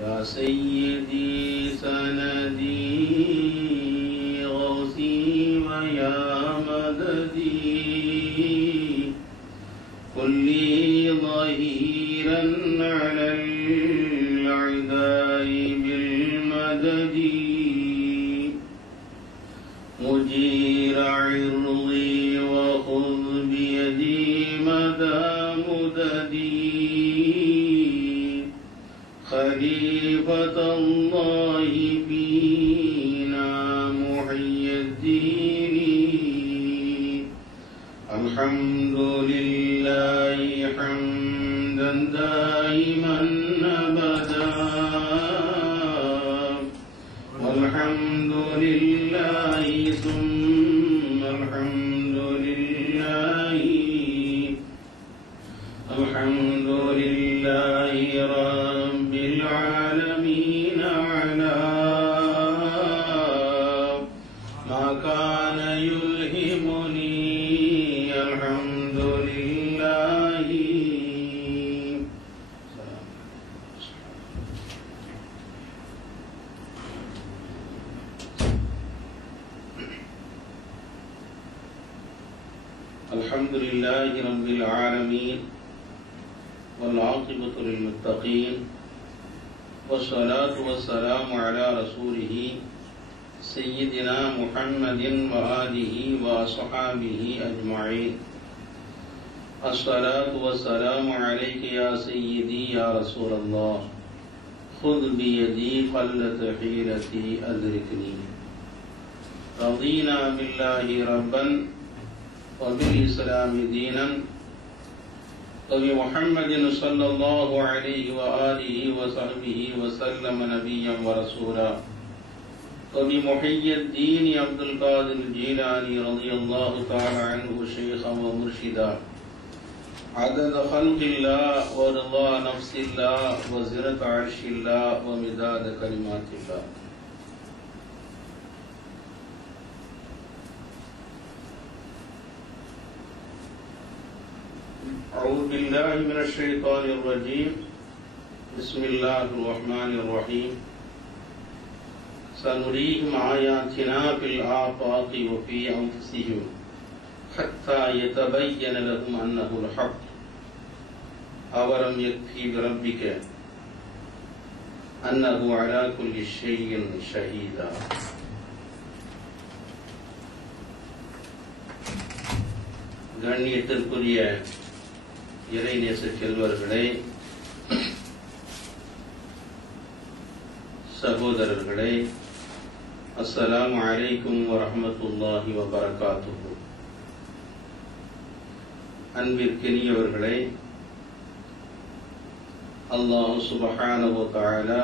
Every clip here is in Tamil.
يا سيدي سندي غوثي ويا مددي قل لي ظهيرا على العداء بالمدد مجير عرضي وخذ بيدي مدى مددي خليفة الله فينا محي الدين الحمد لله حمدا دائما أبدا والحمد لله ثم الحمد لله الحمد لله رب العالمين على ما كان يلهمني الحمد لله. الحمد لله رب العالمين والعاقبة للمتقين والصلاة والسلام على رسوله سيدنا محمد وآله وأصحابه أجمعين. الصلاة والسلام عليك يا سيدي يا رسول الله خذ بيدي قلت حيلتي أدركني. رضينا بالله ربا وبالإسلام دينا وبمحمد صلى الله عليه وآله وصحبه وسلم نبيا ورسولا وبمحي الدين عبد القادر الجيلاني رضي الله تعالى عنه شيخا ومرشدا عدد خلق الله ورضا نفس الله وزنة عرش الله ومداد كلمات الله. أعوذ بالله من الشيطان الرجيم. بسم الله الرحمن الرحيم. سنريهم آياتنا في الآفاق وفي أنفسهم حتى يتبين لهم أنه الحق أولم يكفي بربك أنه على كل شيء شهيدا. கண்ணியத்திற்குரிய இறைநேச செல்வர்களே, சகோதரர்களே, அஸ்ஸலாமு அலைக்கும் வரஹ்மத்துல்லாஹி வபரகாத்துஹு. அன்பிற்கினியவர்களே, அல்லாஹ் சுப்ஹானஹு வ தஆலா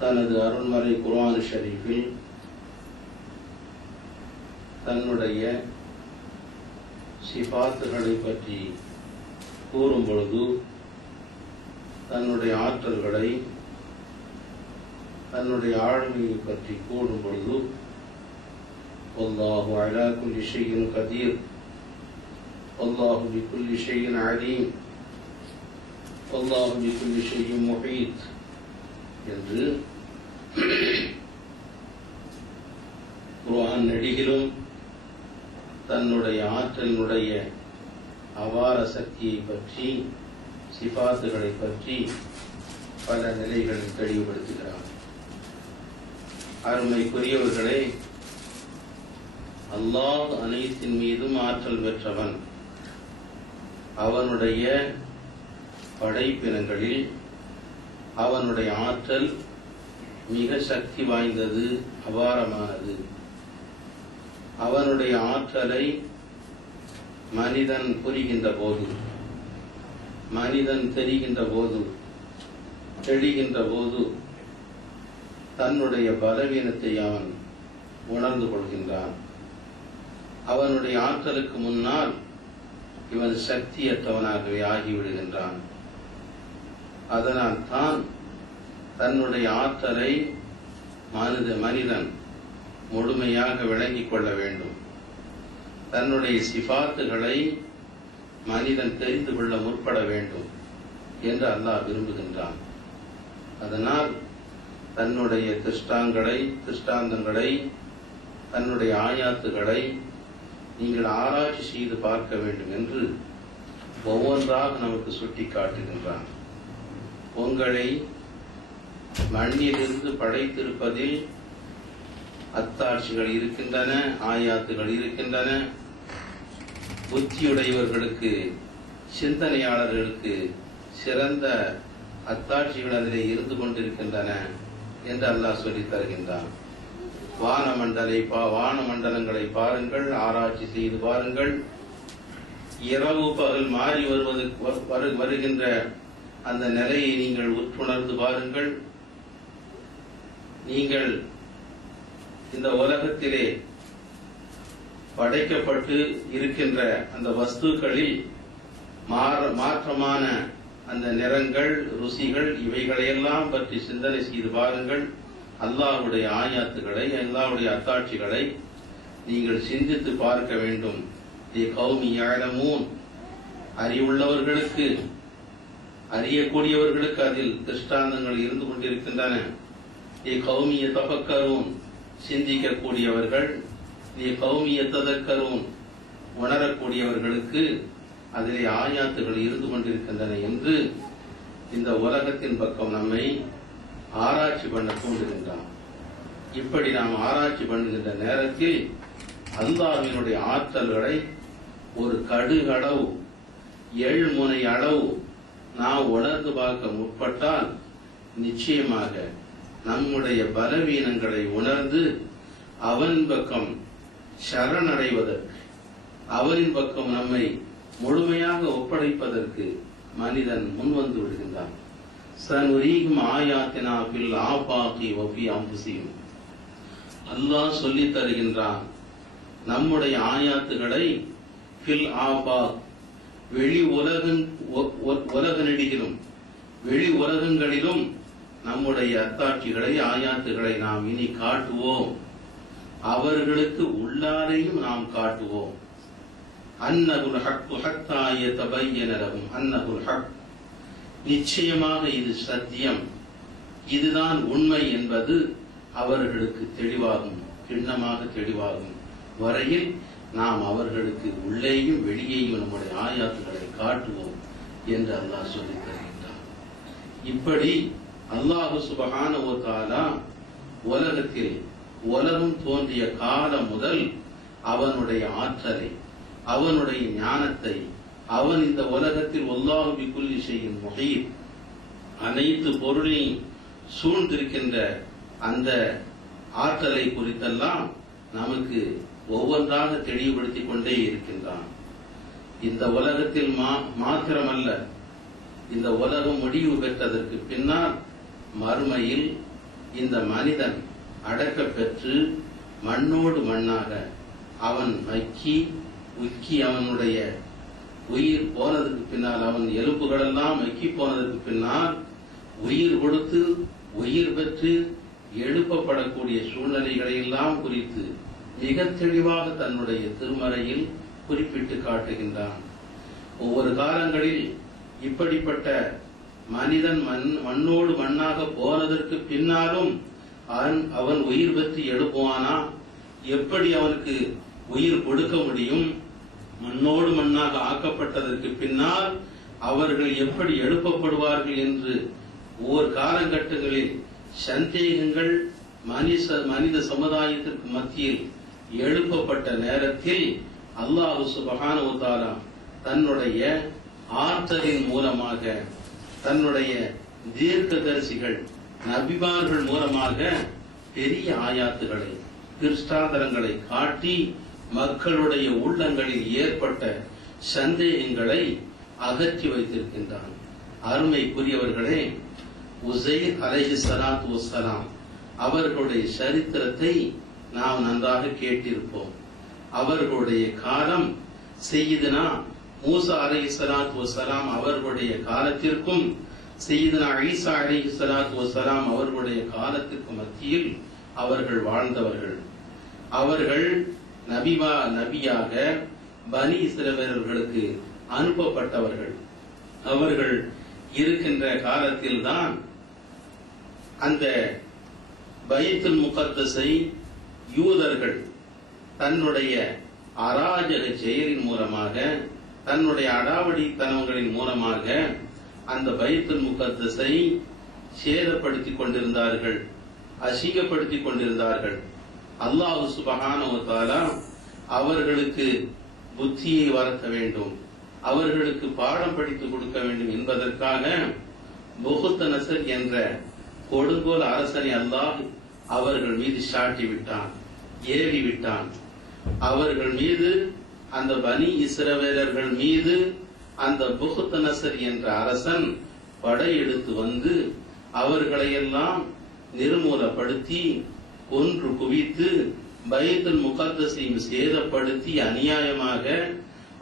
தனது அருள்மறை குர்ஆன் ஷரீஃபில் தன்னுடைய சிபாத்துகளை பற்றி கூறும் பொழுது தன்னுடைய ஆற்றல்களை தன்னுடைய ஆளுமையை பற்றி கூறும் பொழுது வல்லாஹு அலா குல்லி ஷைஇன் கதீர் வல்லாஹு பிகுல்லி ஷைஇன் அலீம் வல்லாஹு பிகுல்லி ஷைஇன் முஹீத் என்று குர்ஆன் நெடுகிலும் தன்னுடைய ஆற்றலினுடைய அபார சக்தியை பற்றி சிபாத்துகளை பற்றி பல நிலைகளில் தெளிவுபடுத்துகிறார். அருமைக்குரியவர்களே, அல்லாஹ் அனைத்தின் மீதும் ஆற்றல் பெற்றவன். அவனுடைய படைப்பினங்களில் அவனுடைய ஆற்றல் மிக சக்தி வாய்ந்தது, அபாரமானது. அவனுடைய ஆற்றலை மனிதன் புரிகின்ற போது, மனிதன் தெரிகின்ற போது, தெளிகின்ற போது தன்னுடைய பலவீனத்தை அவன் உணர்ந்து கொள்கின்றான். அவனுடைய ஆற்றலுக்கு முன்னால் இவன் சக்தியற்றவனாகவே ஆகிவிடுகின்றான். அதனால் தான் தன்னுடைய ஆற்றலை மனிதன் முழுமையாக விளங்கிக் கொள்ள வேண்டும். தன்னுடைய சிபாத்துகளை மனிதன் தெரிந்து கொள்ள முற்பட வேண்டும். என்று அல்லாஹ் விரும்புகின்றான். அதனால் தன்னுடைய திருஷ்டாந்தங்களை தன்னுடைய ஆயாத்துகளை நீங்கள் ஆராய்ச்சி செய்து பார்க்க வேண்டும் என்று ஒவ்வொன்றாக நமக்கு சுட்டி காட்டுகின்றான். உங்களை மண்ணிலிருந்து படைத்திருப்பதில் அத்தாட்சிகள் இருக்கின்றன, ஆயாத்துகள் இருக்கின்றன. புத்தியுடையவர்களுக்கு, சிந்தனையாளர்களுக்கு சிறந்த அத்தாட்சிகள் அதிலே இருந்து கொண்டிருக்கின்றன என்று அல்லாஹ் சொல்லித் தருகின்றான். வானமண்டலங்களை பாருங்கள், ஆராய்ச்சி செய்து பாருங்கள். இரவு பகல் மாறி வருகின்ற அந்த நிலையை நீங்கள் உற்றுணர்ந்து பாருங்கள். நீங்கள் இந்த உலகத்திலே படைக்கப்பட்டு இருக்கின்ற அந்த வஸ்துக்களில் மாற்றமான அந்த நிறங்கள், ருசிகள், இவைகளையெல்லாம் பற்றி சிந்தனை செய்து பாருங்கள். அல்லாஹ்வுடைய ஆயாத்துகளை, அல்லாஹ்வுடைய அத்தாட்சிகளை நீங்கள் சிந்தித்து பார்க்க வேண்டும். அறிவுள்ளவர்களுக்கு, அறியக்கூடியவர்களுக்கு அதில் திருஷ்டாந்தங்கள் இருந்து கொண்டிருக்கின்றன. கௌமிய தபக்கரும், சிந்திக்கக்கூடியவர்கள், கௌமிய ததக்கரும், உணரக்கூடியவர்களுக்கு அதிலே ஆயாத்துகள் இருந்து கொண்டிருக்கின்றன என்று இந்த உலகத்தின் பக்கம் நம்மை ஆராய்ச்சி பண்ண தூண்டுகின்றான். இப்படி நாம் ஆராய்ச்சி பண்ணுகின்ற நேரத்தில் அல்லாஹ்வினுடைய ஆற்றல்களை ஒரு கடுகளவு, எள்முனை அளவு நாம் உணர்ந்து பார்க்க முற்பட்டால் நிச்சயமாக நம்முடைய பலவீனங்களை உணர்ந்து அவன் பக்கம் சரணடைவதற்கு, அவனின் பக்கம் நம்மை முழுமையாக ஒப்படைப்பதற்கு மனிதன் முன்வந்து விடுகின்றான். சனுரீகும் ஆயாத்தினா பில் ஆபாகி வஃபி அன்ஃபுஸிஹிம். அல்லாஹ் சொல்லித் தருகின்றான், நம்முடைய ஆயாத்துகளை பில் ஆபாக், வெளி உலகநெடியிலும் வெளி உலகங்களிலும் நம்முடைய அத்தாட்சிகளை, ஆயாத்துகளை நாம் இனி காட்டுவோம். அவர்களுக்கு உள்ளாரையும் நாம் காட்டுவோம். அன்னகுல் ஹக்கு ஹத்தா யதபய்யன லஹும் அன்னகுல் ஹக். நிச்சயமாக இது சத்தியம், இதுதான் உண்மை என்பது அவர்களுக்கு தெளிவாகும், கிண்ணமாக தெளிவாகும் வரையில் நாம் அவர்களுக்கு உள்ளேயும் வெளியேயும் நம்முடைய ஆயாத்துகளை காட்டுவோம் என்று அல்லாஹ் சொல்லித் தருகின்றார். இப்படி அல்லாஹ் சுப்ஹானஹு வ தஆலா உலகத்தில், உலகம் தோன்றிய காலம் முதல் அவனுடைய ஆற்றலை, அவனுடைய ஞானத்தை, அவன் இந்த உலகத்தில் வல்லாஹு பிகுல்லி ஷைஇன் முஹீத், அனைத்து பொருளையும் சூழ்ந்திருக்கின்ற அந்த ஆற்றலை குறித்தெல்லாம் நமக்கு ஒவ்வொன்றாக தெளிவுபடுத்திக் கொண்டே இருக்கின்றான். இந்த உலகத்தில் மாத்திரமல்ல, இந்த உலகம் முடிவு பெற்றதற்கு பின்னால் மறுமையில் இந்த மனிதன் அடக்க பெற்று மண்ணோடு மண்ணாக அவன் உக்கி அவனுடைய உயிர் போனதுக்கு பின்னால், அவன் எலும்புகளெல்லாம் மக்கி போனதற்கு பின்னால் உயிர் கொடுத்து உயிர் பெற்று எழுப்பப்படக்கூடிய சூழ்நிலைகளை எல்லாம் குறித்து மிக தெளிவாக தன்னுடைய திருமறையில் குறிப்பிட்டு காட்டுகின்றான். ஒவ்வொரு காலங்களில் இப்படிப்பட்ட மனிதன் மண்ணோடு மண்ணாக போனதற்கு பின்னாலும் அவன் உயிர் பெற்று எழுப்புவானா? எப்படி அவனுக்கு உயிர் கொடுக்க முடியும்? மண்ணோடு மண்ணாக ஆக்கப்பட்டதற்கு பின்னால் அவர்கள் எப்படி எழுப்பப்படுவார்கள் என்று ஒவ்வொரு காலகட்டங்களில் சந்தேகங்கள் மனித சமுதாயத்திற்கு மத்தியில் எழுப்பப்பட்ட நேரத்தில் அல்லாஹ் சுப்ஹானஹு வ தஆலா தன்னுடைய ஆற்றலின் மூலமாக, தன்னுடைய தீர்க்கதரிசிகள் நபிமார்கள் மூலமாக பெரிய ஆயாத்துகளை, திருஷ்டாந்தரங்களை காட்டி மக்களுடைய உள்ளங்களில் ஏற்பட்ட சந்தேகங்களை அகற்றி வைத்திருக்கின்றான். அருமைக்குரியவர்களே, உஸைர் அலைஹிஸ்ஸலாத்து வஸ்ஸலாம் அவர்களுடைய சரித்திரத்தை நாம் நன்றாக கேட்டிருப்போம். அவர்களுடைய காலம் சையதுனா மூசா அலைஹிஸ்ஸலாத்து வஸ்ஸலாம் அவர்களுடைய காலத்திற்கும் சையதுனா ஈசா அலைஹிஸ்ஸலாத்து வஸ்ஸலாம் அவர்களுடைய காலத்திற்கும் மத்தியில் அவர்கள் வாழ்ந்தவர்கள். அவர்கள் நபியாக பனி இஸ்ரவேலர்களுக்கு அனுப்பப்பட்டவர்கள். அவர்கள் இருக்கின்ற காலத்தில்தான் அந்த பைத்துல் முகத்தஸை யூதர்கள் தன்னுடைய அராஜக செயலின் மூலமாக, தன்னுடைய அடாவடித்தனங்களின் மூலமாக அந்த பைத்துல் முகத்தஸை சேதப்படுத்திக் கொண்டிருந்தார்கள், அசிங்கப்படுத்திக் கொண்டிருந்தார்கள். அல்லாஹ் சுப்ஹானஹு வ தஆலா அவர்களுக்கு புத்தியை வளர்க்க வேண்டும், அவர்களுக்கு பாடம் படித்துக் கொடுக்க வேண்டும் என்பதற்காக புகுத்தனசர் என்ற கொடுங்கோல் அரசனை அல்லாஹ் அவர்கள் மீது சாட்டி விட்டான், ஏவி விட்டான். அவர்கள் மீது, அந்த பனி இஸ்ரவேலர்கள் மீது அந்த புகுத்தனசர் என்ற அரசன் படையெடுத்து வந்து அவர்களையெல்லாம் நிர்மூலப்படுத்தி கொன்று குவித்து பைத்துல் முகத்தஸையும் சேதப்படுத்தி அநியாயமாக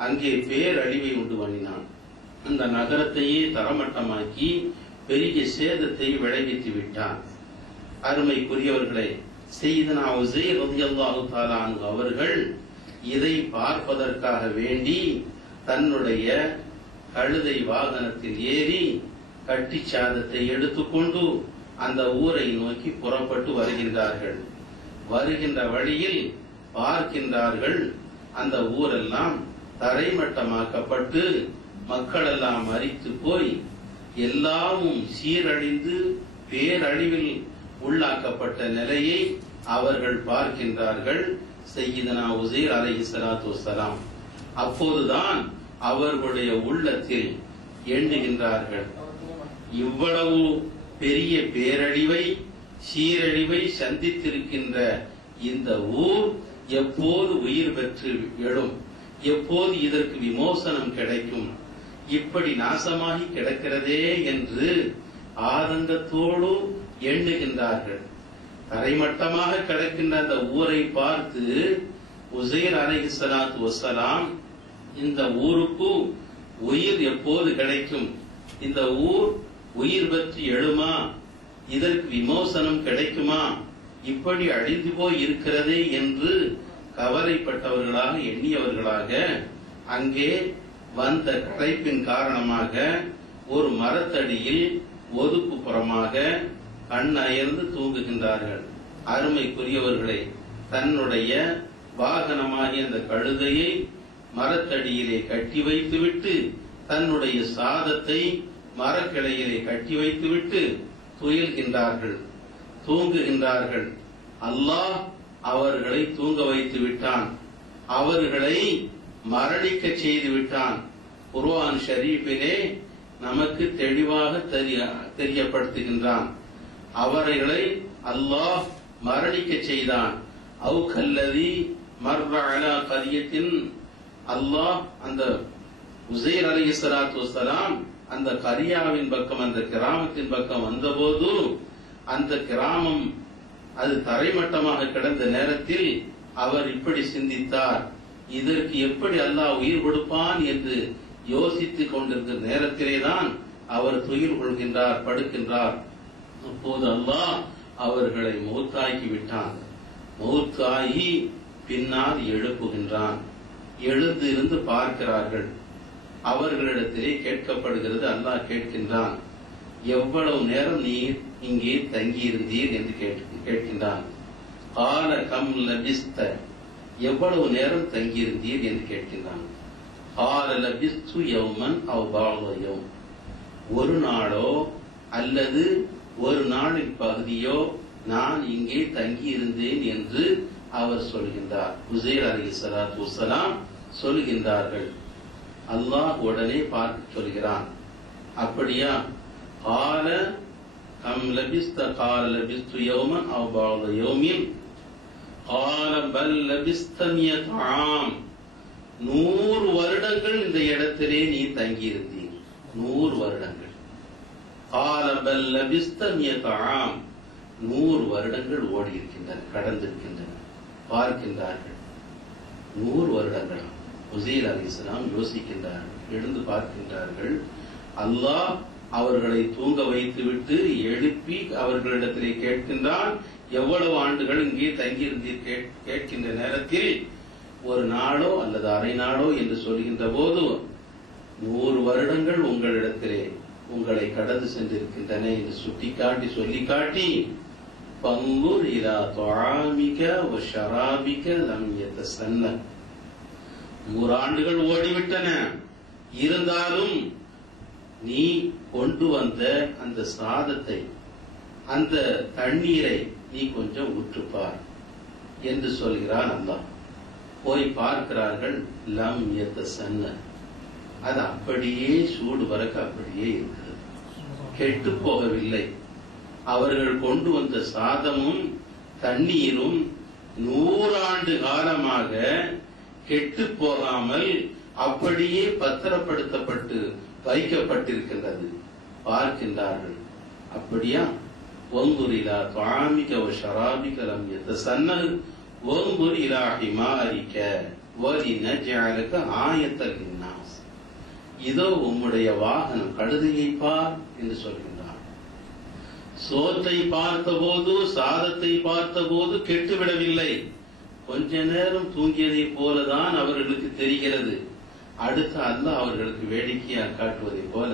அங்கே பேரழிவை உண்டு பண்ணினான். அந்த நகரத்தையே தரமட்டமாக்கி பெரிய சேதத்தை விளைவித்து விட்டான். அருமைக்குரியவர்களே, சையதுனா உஸைர் ரலியல்லாஹு தஆலா அன்ஹு அவர்கள் இதை பார்ப்பதற்காக வேண்டி தன்னுடைய கழுதை வாகனத்தில் ஏறி கட்டிச்சாதத்தை எடுத்துக்கொண்டு அந்த ஊரை நோக்கி புறப்பட்டு வருகின்றார்கள். வருகின்ற வழியில் பார்க்கின்றார்கள், அந்த ஊரெல்லாம் தரைமட்டமாக்கப்பட்டு மக்களெல்லாம் மரித்து போய் எல்லாமும் சீரழிந்து பேரழிவில் உள்ளாக்கப்பட்ட நிலையை அவர்கள் பார்க்கின்றார்கள். சையதுனா உஸைர் அலைஹிஸ்ஸலாத்து வஸ்ஸலாம் அப்போதுதான் அவர்களுடைய உள்ளத்தில் எண்ணுகின்றார்கள், இவ்வளவு பெரிய பேரழிவை சீரழிவை சந்தித்திருக்கின்ற இந்த ஊர் எப்போது உயிர் பெற்று எழும், எப்போது இதற்கு விமோசனம் கிடைக்கும், இப்படி நாசமாகி கிடக்கிறதே என்று ஆதங்கத்தோடு எண்ணுகின்றார்கள். தரைமட்டமாக கிடக்கின்ற அந்த ஊரை பார்த்து உஸைர் அலைஹிஸ்ஸலாத்து வஸ்ஸலாம் இந்த ஊருக்கு உயிர் எப்போது கிடைக்கும், இந்த ஊர் உயிர் பெற்று எழுமா, இதற்கு விமோசனம் கிடைக்குமா, இப்படி அழிந்து போய் இருக்கிறதே என்று கவலைப்பட்டவர்களாக எண்ணியவர்களாக அங்கே வந்த களைப்பின் காரணமாக ஒரு மரத்தடியில் ஒதுக்குப்புறமாக கண்ணயர்ந்து தூங்குகின்றார்கள். அருமைக்குரியவர்களை, தன்னுடைய வாகனமாகிய அந்த கழுதையை மரத்தடியிலே கட்டி வைத்துவிட்டு தன்னுடைய சாதத்தை மரக்கிளையிலே கட்டி வைத்துவிட்டு துயில்கின்றார்கள், தூங்குகின்றார்கள். அல்லாஹ் அவர்களை தூங்க வைத்து விட்டான், அவர்களை மரணிக்க செய்து விட்டான். குர்ஆன் ஷரீஃபிலே நமக்கு தெளிவாக தெரியப்படுத்துகின்றான். அவர்களை அல்லாஹ் மரணிக்க செய்தான். அவு கல்லதி மர்ர அலா கரியத்தின், அல்லாஹ் அந்த உஸைர் அலைஹிஸ்ஸலாத்து வஸ்ஸலாம் அந்த கரியாவின் பக்கம், அந்த கிராமத்தின் பக்கம் வந்தபோது அந்த கிராமம் அது தரைமட்டமாக கிடந்த நேரத்தில் அவர் இப்படி சிந்தித்தார், இதற்கு எப்படி அல்லாஹ் உயிர் கொடுப்பான் என்று யோசித்துக் கொண்டிருக்கிற நேரத்திலேதான் அவர் துயில் கொள்கின்றார், படுக்கின்றார். அப்போது அல்லாஹ் அவர்களை மௌத்தாக்கி விட்டான். மௌத்தாகி பின்னால் எழுப்புகின்றான். எழுந்து இருந்து பார்க்கிறார்கள். அவர்களிடத்திலே கேட்கப்படுகிறது, அல்லாஹ் கேட்கின்றான், எவ்வளவு நேரம் நீர் இங்கே தங்கியிருந்தீர் என்று கேட்கின்றான். கால கம் லபிஸ்த, எவ்வளவு நேரம் தங்கியிருந்தீர் என்று கேட்கின்றான். கால லபிஸ்து யௌமன் அவ் பஅத யௌம், ஒரு நாளோ அல்லது ஒரு நாளின் பகுதியோ நான் இங்கே தங்கியிருந்தேன் என்று அவர் சொல்கின்றார். உஸைர் அலைஹிஸ்ஸலாத்து வஸ்ஸலாம் சொல்கின்றார்கள். அல்லாஹ் உடனே பார்க்க சொல்கிறான், அப்படியா? கால கம் லபிஸ்த கால லபிஸ்து யௌமன் அவ் பஅத யௌமின் கால பல் லபிஸ்த மியத ஆம், 100 வருடங்கள் இந்த இடத்திலே நீ தங்கியிருந்தீர். 100 வருடங்கள். கால பல் லபிஸ்த மியத ஆம், 100 வருடங்கள் ஓடி இருக்கின்றன, கடந்திருக்கின்றன. பார்க்கின்றார்கள், 100 வருடங்கள். உஸைர் அலைஹிஸ்ஸலாம் யோசிக்கின்றார்கள், எழுந்து பார்க்கின்றார்கள். அல்லாஹ் அவர்களை தூங்க வைத்துவிட்டு எழுப்பி அவர்களிடத்திலே கேட்கின்றான், எவ்வளவு ஆண்டுகள் இங்கே தங்கியிருந்தீர் கேட்கின்ற நேரத்தில் ஒரு நாளோ அல்லது அரை நாளோ என்று சொல்கின்ற போது 100 வருடங்கள் உங்களிடத்திலே உங்களை கடந்து சென்றிருக்கின்றன என்று சுட்டிக்காட்டி சொல்லி காட்டி பங்குர் இலா துஆமிக வ ஷராபிக லம் யதஸன்ன 100 ஆண்டுகள் ஓடிவிட்டன, இருந்தாலும் நீ கொண்டு வந்த அந்த சாதத்தை, அந்த தண்ணீரை நீ கொஞ்சம் ஊற்றுப்பார் என்று சொல்கிறான் அல்லாஹ். போய் பார்க்கிறார்கள், லம் யதஸன்ன, அது அப்படியே சூடு வரக்க அப்படியே இருக்கிறது, கெட்டு போகவில்லை. அவர்கள் கொண்டு வந்த சாதமும் தண்ணீரும் 100 ஆண்டு காலமாக கெட்டு போகாமல் அப்படியே பத்திரப்படுத்தப்பட்டு வைக்கப்பட்டிருக்கின்றது. பார்க்கின்றார்கள், அப்படியா? وانظر إلى طعامك وشرابك لم يتسنه وانظر إلى حمارك وَلِنَجْعَلَكَ آيَةً لِلنَّاسِ. இதோ உம்முடைய வாகனம் கழுதையை பார் என்று சொல்கின்றார். சோற்றை பார்த்தபோது, சாதத்தை பார்த்தபோது கெட்டுவிடவில்லை. கொஞ்ச நேரம் தூங்கியதை போலதான் அவர்களுக்கு தெரிகிறது. அடுத்து அல்லாஹ் அவர்களுக்கு வேடிக்கையாக காட்டுவதை போல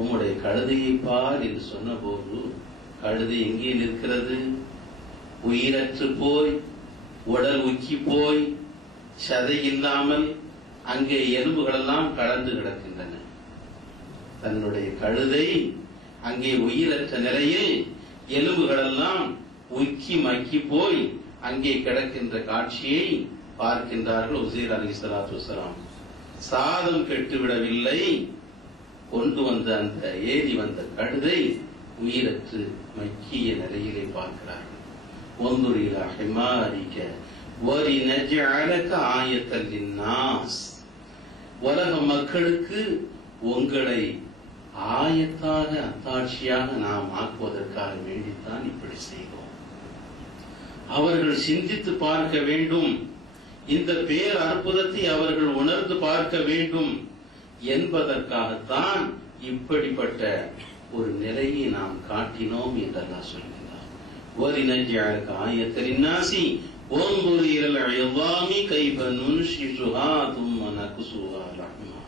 உம்முடைய கழுதையை பார் என்று சொன்ன போது, கழுதை எங்கே நிற்கிறது? உயிரற்று போய், உடல் உக்கி போய், சதை இல்லாமல் அங்கே எலும்புகள் எல்லாம் கலந்து கிடக்கின்றன. தன்னுடைய கழுதை அங்கே உயிரற்ற நிலையில் எலும்புகள் எல்லாம் உக்கி மக்கி போய் அங்கே கிடக்கின்ற காட்சியை பார்க்கின்றார்கள் உசைர் அலைஹிஸ்ஸலாத்து வஸ்ஸலாம். சாதம் கெட்டுவிடவில்லை, கொண்டு வந்த அந்த ஏறி வந்த கழுதை உயிரற்று மக்கிய நிலையிலே பார்க்கிறார்கள். وَانظُرْ إِلَى حِمَارِكَ وَلِنَجْعَلَكَ آيَةً لِلنَّاسِ. உலக மக்களுக்கு உங்களை ஆயத்தாக, அத்தாட்சியாக நாம் ஆக்குவதற்காக வேண்டித்தான் இப்படி செய்தோம். அவர்கள் சிந்தித்து பார்க்க வேண்டும், இந்த பேர் அற்புதத்தை அவர்கள் உணர்ந்து பார்க்க வேண்டும் என்பதற்காகத்தான் இப்படிப்பட்ட ஒரு நிலையை நாம் காட்டினோம் என்றெல்லாம் சொல்கிறார். وَلِنَجْعَلَكَ آيَةً لِلنَّاسِ وَانظُرْ إِلَى الْعِظَامِ كَيْفَ نُنشِزُهَا ثُمَّ نَكْسُوهَا لَحْمًا.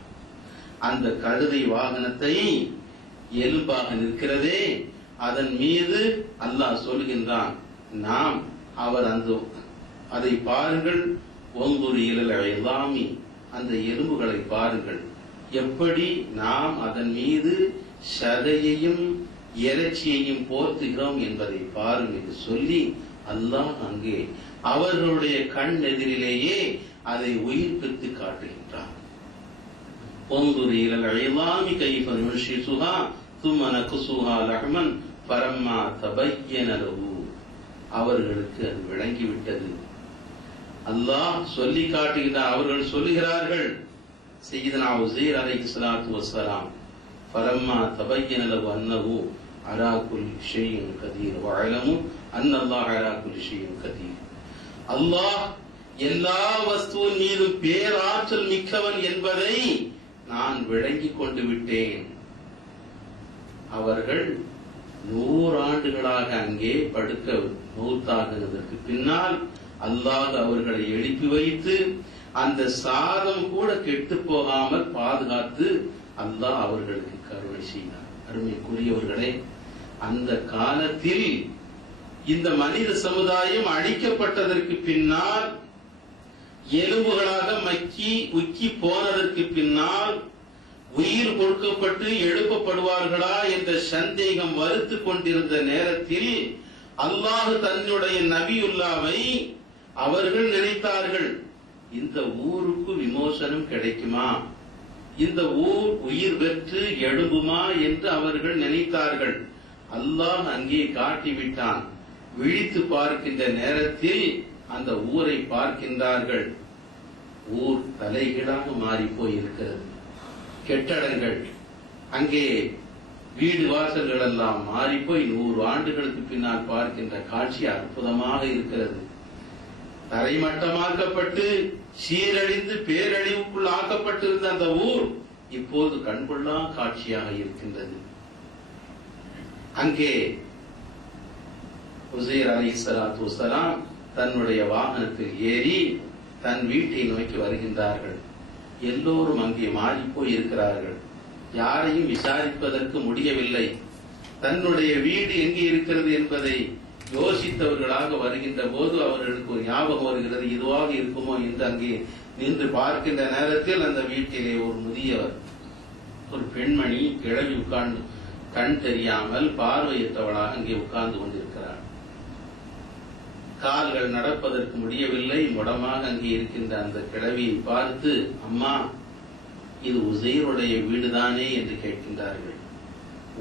அந்த கழுதை வாகனத்தை எலும்பாக நிற்கிறதே, அதன் மீது அல்லாஹ் சொல்கின்றான், நாம் அவர் அதை பாருங்கள், وَانظُرْ إِلَى الْعِظَامِ, அந்த எலும்புகளை பாருங்கள், எப்படி நாம் அதன் மீது சதையையும் இறைச்சியையும் போர்த்துகிறோம் என்பதை பாருங்கள் என்று சொல்லி அல்லாஹ் அங்கே அவர்களுடைய கண் எதிரிலேயே அதை உயிர்ப்பித்து காட்டுகின்றார். انظر إلى العظام كيف ننشزها ثم نكسوها لحما فلما تبين له. அவர்களுக்கு அது விளங்கிவிட்டது. அல்லாஹ் சொல்லி காட்டுகிறார். அவர்கள் சொல்லுகிறார்கள், சையதுனா உஸைர் அலைஹிஸ்ஸலாத்து வஸ்ஸலாம், فلما تبين له أنه على كل شيء قدير وعلموا أن الله على كل شيء قدير. அல்லாஹ் எல்லா வஸ்துவின் மீதும் பேராற்றல் மிக்கவன் என்பதை நான் விளங்கிக் கொண்டு விட்டேன். அவர்கள் 100 ஆண்டுகளாக அங்கே படுக்க மௌத்தாகுவதற்கு பின்னால் அல்லாஹ் அவர்களை எழுப்பி வைத்து அந்த சாதம் கூட கெட்டு போகாமல் பாதுகாத்து அல்லாஹ் அவர்களுக்கு கருணை செய்தார். அருமைக்குரியவர்களே, அந்த காலத்தில் இந்த மனித சமுதாயம் அழிக்கப்பட்டதற்கு பின்னால், எலும்புகளாக மக்கி உக்கி போனதற்கு பின்னால் உயிர் கொடுக்கப்பட்டு எழுப்பப்படுவார்களா என்ற சந்தேகம் வறுத்து கொண்டிருந்த நேரத்தில் அல்லாஹ் தன்னுடைய நபியுல்லாவை அவர்கள் நினைத்தார்கள், இந்த ஊருக்கு விமோசனம் கிடைக்குமா, இந்த ஊர் உயிர் பெற்று எழும்புமா என்று அவர்கள் நினைத்தார்கள். அல்லாஹ் அங்கே காட்டிவிட்டான். விழித்து பார்க்கின்ற நேரத்தில் அந்த ஊரை பார்க்கின்றார்கள். ஊர் தலைகீழாக மாறி போயிருக்கிறது. கெட்டடங்கள், அங்கே வீடு வாசல்கள் எல்லாம் மாறி போய் 100 ஆண்டுகளுக்கு பின்னால் பார்க்கின்ற காட்சி அற்புதமாக இருக்கிறது. தரைமட்டமாக்கப்பட்டு சீரழிந்து பேரழிவுக்குள் ஆக்கப்பட்டிருந்த அந்த ஊர் இப்போது கண்கொள்ளா காட்சியாக இருக்கின்றது. அங்கே உஸைர் அலைஹிஸ்ஸலாத்து வஸ்ஸலாம் தன்னுடைய வாகனத்தில் ஏறி தன் வீட்டை நோக்கி வருகின்றார்கள். எல்லோரும் அங்கே மாறி போய் இருக்கிறார்கள். யாரையும் விசாரிப்பதற்கு முடியவில்லை. தன்னுடைய வீடு எங்கே இருக்கிறது என்பதை யோசித்தவர்களாக வருகின்ற போது அவர்களுக்கு ஒரு ஞாபகம் வருகிறது, இதுவாக இருக்குமோ என்று அங்கே நின்று பார்க்கின்ற நேரத்தில் அந்த வீட்டிலே ஒரு முதியவர், ஒரு பெண்மணி கிழவி உட்கார்ந்து, கண் தெரியாமல் பார்வையற்றவளாக அங்கே உட்கார்ந்து கொண்டிருக்கிறார். கால்கள் நடப்பதற்கு முடியவில்லை. முடமாக அங்கே இருக்கின்ற அந்த கிழவியை பார்த்து, அம்மா, இது உசைருடைய வீடுதானே என்று கேட்கின்றார்கள்.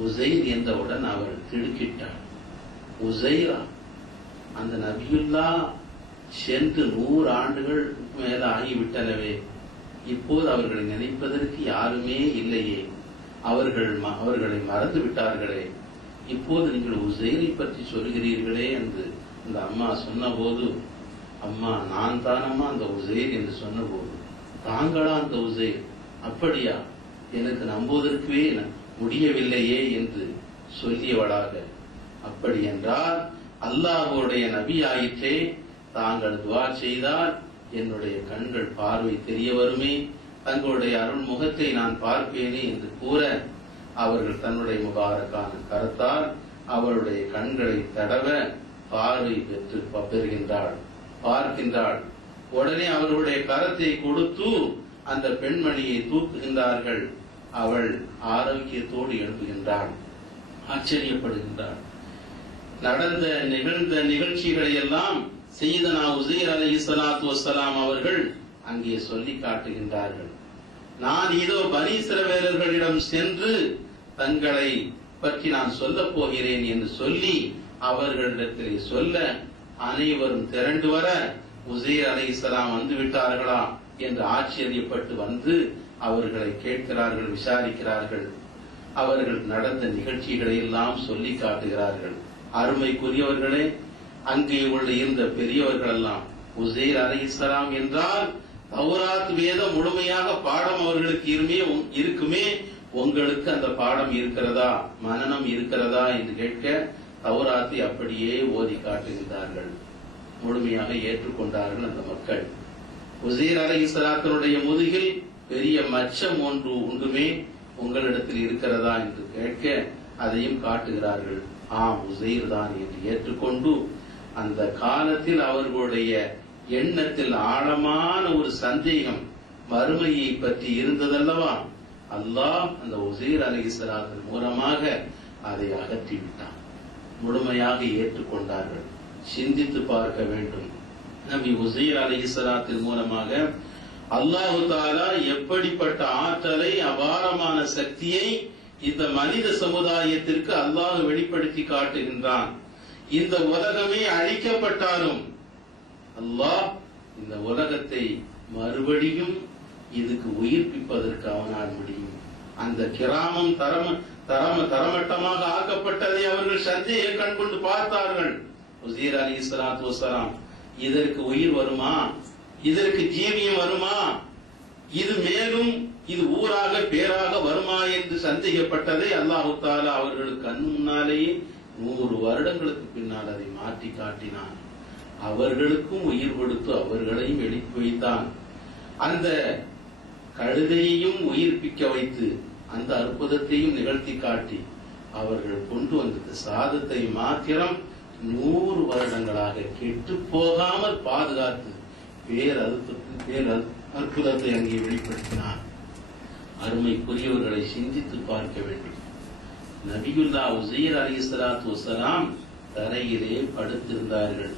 உசைர் என்றவுடன் அவள் திடுக்கிட்டாள். உசைரா? அந்த நபியுல்லா சென்று 100 ஆண்டுகள் மேல ஆகிவிட்டனவே, இப்போது அவர்களை நினைப்பதற்கு யாருமே இல்லையே, அவர்களை மறந்து விட்டார்களே, இப்போது நீங்கள் உசைரை பற்றி சொல்கிறீர்களே என்று அந்த அம்மா சொன்ன போது, அம்மா நான் தானம்மா அந்த உசைர் என்று சொன்ன போது, தாங்களா அந்த உசைர்? அப்படியா, எனக்கு நம்புவதற்கே முடியவில்லையே என்று சொல்லியவளாக, அப்படி என்றால் அல்லாஹ்வுடைய நபி ஆயிற்றே, தாங்கள் துஆ செய்தால் என்னுடைய கண்கள் பார்வை தெரிய வருமே, தங்களுடைய அருள் முகத்தை நான் பார்ப்பேனே என்று கூற, அவர்கள் தன்னுடைய முபாரக்கான கரத்தால் அவருடைய கண்களை தடவ பார்வை பெற்று பெறுகின்றாள், பார்க்கின்றாள். உடனே அவர்களுடைய கரத்தை கொடுத்து அந்த பெண்மணியை தூக்குகின்றார்கள். அவள் ஆரோக்கியத்தோடு எழுப்புகின்றாள், ஆச்சரியப்படுகின்றாள். நிகழ்ந்த நிகழ்ச்சிகளை எல்லாம் சையதனா உசைர் அலைஹிஸ்ஸலாத்து வஸ்ஸலாம் அவர்கள் அங்கே சொல்லி காட்டுகின்றார்கள். நான் இதோ பனி இஸ்ரவேலர்களிடம் சென்று தங்களை பற்றி நான் சொல்லப் போகிறேன் என்று சொல்லி அவர்களிடத்திலே சொல்ல, அனைவரும் திரண்டு வர உசைர் அலைஹிஸ்ஸலாம் வந்து விட்டார்களா என்று ஆச்சரியப்பட்டு வந்து அவர்களை கேட்கிறார்கள், விசாரிக்கிறார்கள். அவர்கள் நடந்த நிகழ்ச்சிகளை எல்லாம் சொல்லி காட்டுகிறார்கள். அருமைக்குரியவர்களே, அங்கே உள்ள இருந்த பெரியவர்கள் எல்லாம், உசைர் அலைஹிஸ்ஸலாம் என்றால் தௌராத் வேதம் முழுமையாக பாடம் அவர்களுக்கு இருக்குமே, உங்களுக்கு அந்த பாடம் இருக்கிறதா, மனனம் இருக்கிறதா என்று கேட்க, தௌராத்தை அப்படியே ஓதி காட்டுகின்றார்கள். முழுமையாக ஏற்றுக்கொண்டார்கள் அந்த மக்கள். உசைர் அலைஹிஸ்ஸலாத்தினுடைய முதுகில் பெரிய மச்சம் ஒன்று உண்டுமே, உங்களிடத்தில் இருக்கிறதா என்று கேட்க, அதையும் காட்டுகிறார்கள். ஆம், உசைர் தான் என்று ஏற்றுக்கொண்டு, அந்த காலத்தில் அவர்களுடைய எண்ணத்தில் ஆழமான ஒரு சந்தேகம் மறுமையை பற்றி இருந்ததல்லவா, அல்லாஹ் அந்த உசைர் அலைஹிஸ்ஸலாத்தின் மூலமாக அதை அகற்றிவிட்டான். முழுமையாக ஏற்றுக்கொண்டார்கள். சிந்தித்து பார்க்க வேண்டும். நபி உசைர் அலைஹிஸ்ஸலாத்தின் மூலமாக அல்லாஹு தஆலா எப்படிப்பட்ட ஆற்றலை, அபாரமான சக்தியை இந்த மனித சமுதாயத்திற்கு அல்லாஹ் வெளிப்படுத்தி காட்டுகின்றான். இந்த உலகமே அழிக்கப்பட்டாலும் அல்லாஹ் இந்த உலகத்தை மறுபடியும் இதுக்கு உயிர்ப்பிப்பதற்கு அவனால் முடியும். அந்த கிராமம் தரமட்டமாக ஆக்கப்பட்டதை அவர்கள் சந்தேக கண் கொண்டு பார்த்தார்கள். உசைர் அலைஹிஸ்ஸலாத்து வஸ்ஸலாம், இதற்கு உயிர் வருமா, இதற்கு ஜீவியம் வருமா, இது மேலும் இது ஊராக பேராக வருமா என்று சந்தேகப்பட்டதை அல்லாஹு தஆலா அவர்களுக்கு கண் முன்னாலேயே 100 வருடங்களுக்கு பின்னால் அதை மாற்றி காட்டினான். அவர்களுக்கும் உயிர் கொடுத்து அவர்களையும் எழுப்பி வைத்தான். அந்த கழுதையையும் உயிர்ப்பிக்க வைத்து அந்த அற்புதத்தையும் நிகழ்த்தி காட்டி அவர்கள் கொண்டு வந்த சாதத்தை மாத்திரம் 100 வருடங்களாக கெட்டு போகாமல் பாதுகாத்து அற்புதத்தை அங்கே வெளிப்படுத்தினார். அருமைக்குரியவர்களை சிந்தித்து பார்க்க வேண்டும். நபியுல்லா உசைர் அலைஹிஸ்ஸலாத்து வஸ்ஸலாம் தரையிலே படுத்திருந்தார்கள்.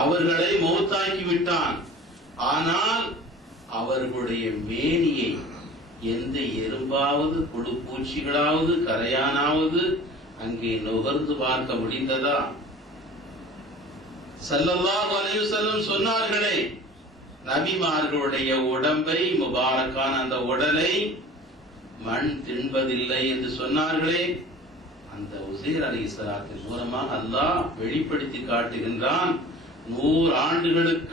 அவர்களை மௌத்தாக்கி விட்டான். ஆனால் அவர்களுடைய மேனியை எந்த எறும்பாவது, புழு பூச்சிகளாவது, கரையானாவது அங்கே நுகர்ந்து பார்க்க முடிந்ததா? ஸல்லல்லாஹு அலைஹி வஸல்லம் சொன்னார்களே, நபிமார்களுடைய உடம்பை, முபாரக்கான அந்த உடலை மண் தின்பதில்லை என்று சொன்னார்களே, அந்த உசைர் அலைஹிஸ்ஸலாத்தின் மூலமாக அல்லாஹ் வெளிப்படுத்தி காட்டுகின்றான். 100 ஆண்டுகளுக்கு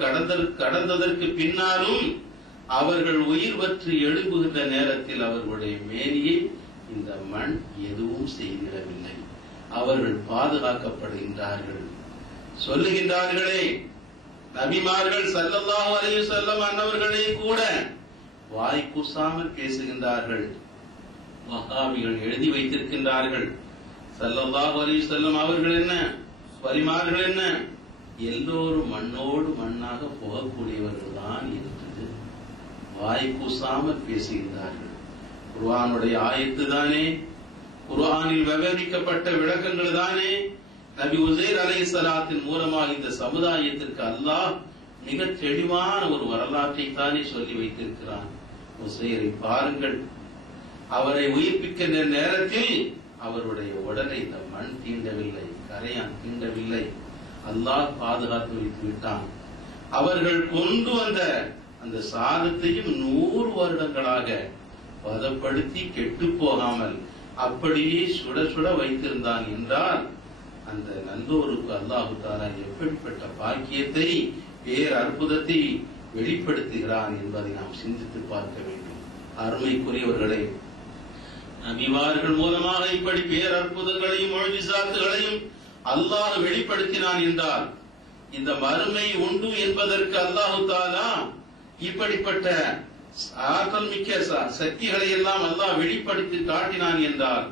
கடந்ததற்கு பின்னாலும் அவர்கள் உயிர் பற்றி எழுப்புகின்ற நேரத்தில் அவர்களுடைய மேனியை இந்த மண் எதுவும் செய்திடவில்லை. அவர்கள் பாதுகாக்கப்படுகின்றார்கள். சொல்லுகின்றார்களே, நபிமார்கள் ஸல்லல்லாஹு அலைஹி வஸல்லம் அன்னவர்களே கூட வாய் கூசாமல் பேசுகின்றார்கள். வஹாபிகள் எழுதி வைத்திருக்கின்றார்கள். ஸல்லல்லாஹு அலைஹி வஸல்லம் அவர்கள் என்ன, வலிமார்கள் என்ன, எல்லோரும் மண்ணோடு மண்ணாக போகக்கூடியவர்கள் தான் என்று வாய் கூசாமல் பேசுகின்றார்கள். குர்ஆனுடைய ஆயத்து தானே, குர்ஆனில் விவரிக்கப்பட்ட விளக்கங்கள் தானே, நபி உஸைர் அலைஹிஸ்ஸலாத்தின் மூலமாக இந்த சமுதாயத்திற்கு அல்லாஹ் மிக தெளிவான ஒரு வரலாற்றை தானே சொல்லி வைத்திருக்கிறான். உஸைரை பாருங்கள், அவரை உயிர்ப்பிக்கின்ற நேரத்தில் அவருடைய உடலை இந்த மண் தீண்டவில்லை, கரையான் தீண்டவில்லை, அல்லாஹ் பாதுகாத்து வைத்து விட்டான். அவர்கள் கொண்டு வந்த அந்த சாதத்தையும் 100 வருடங்களாக பதப்படுத்தி கெட்டு போகாமல் அப்படியே சுட சுட வைத்திருந்தான் என்றால் அந்த நல்லோருக்கு அல்லாஹு தஆலா எப்படிப்பட்ட பாக்கியத்தை, பேர் அற்புதத்தை வெளிப்படுத்துகிறான் என்பதை நாம் சிந்தித்து பார்க்க வேண்டும். அருமைக்குரியவர்களே, நபிமார்கள் மூலமாக இப்படி பேர் அற்புதங்களையும் முஅஜிசாத்துகளையும் அல்லாஹ் வெளிப்படுத்தினான் என்றால் இந்த மறுமை உண்டு என்பதற்கு அல்லாஹு தஆலா இப்படிப்பட்ட ஆற்றல் மிக்க சக்திகளை எல்லாம் அல்லாஹ் வெளிப்படுத்தி காட்டினான் என்றால்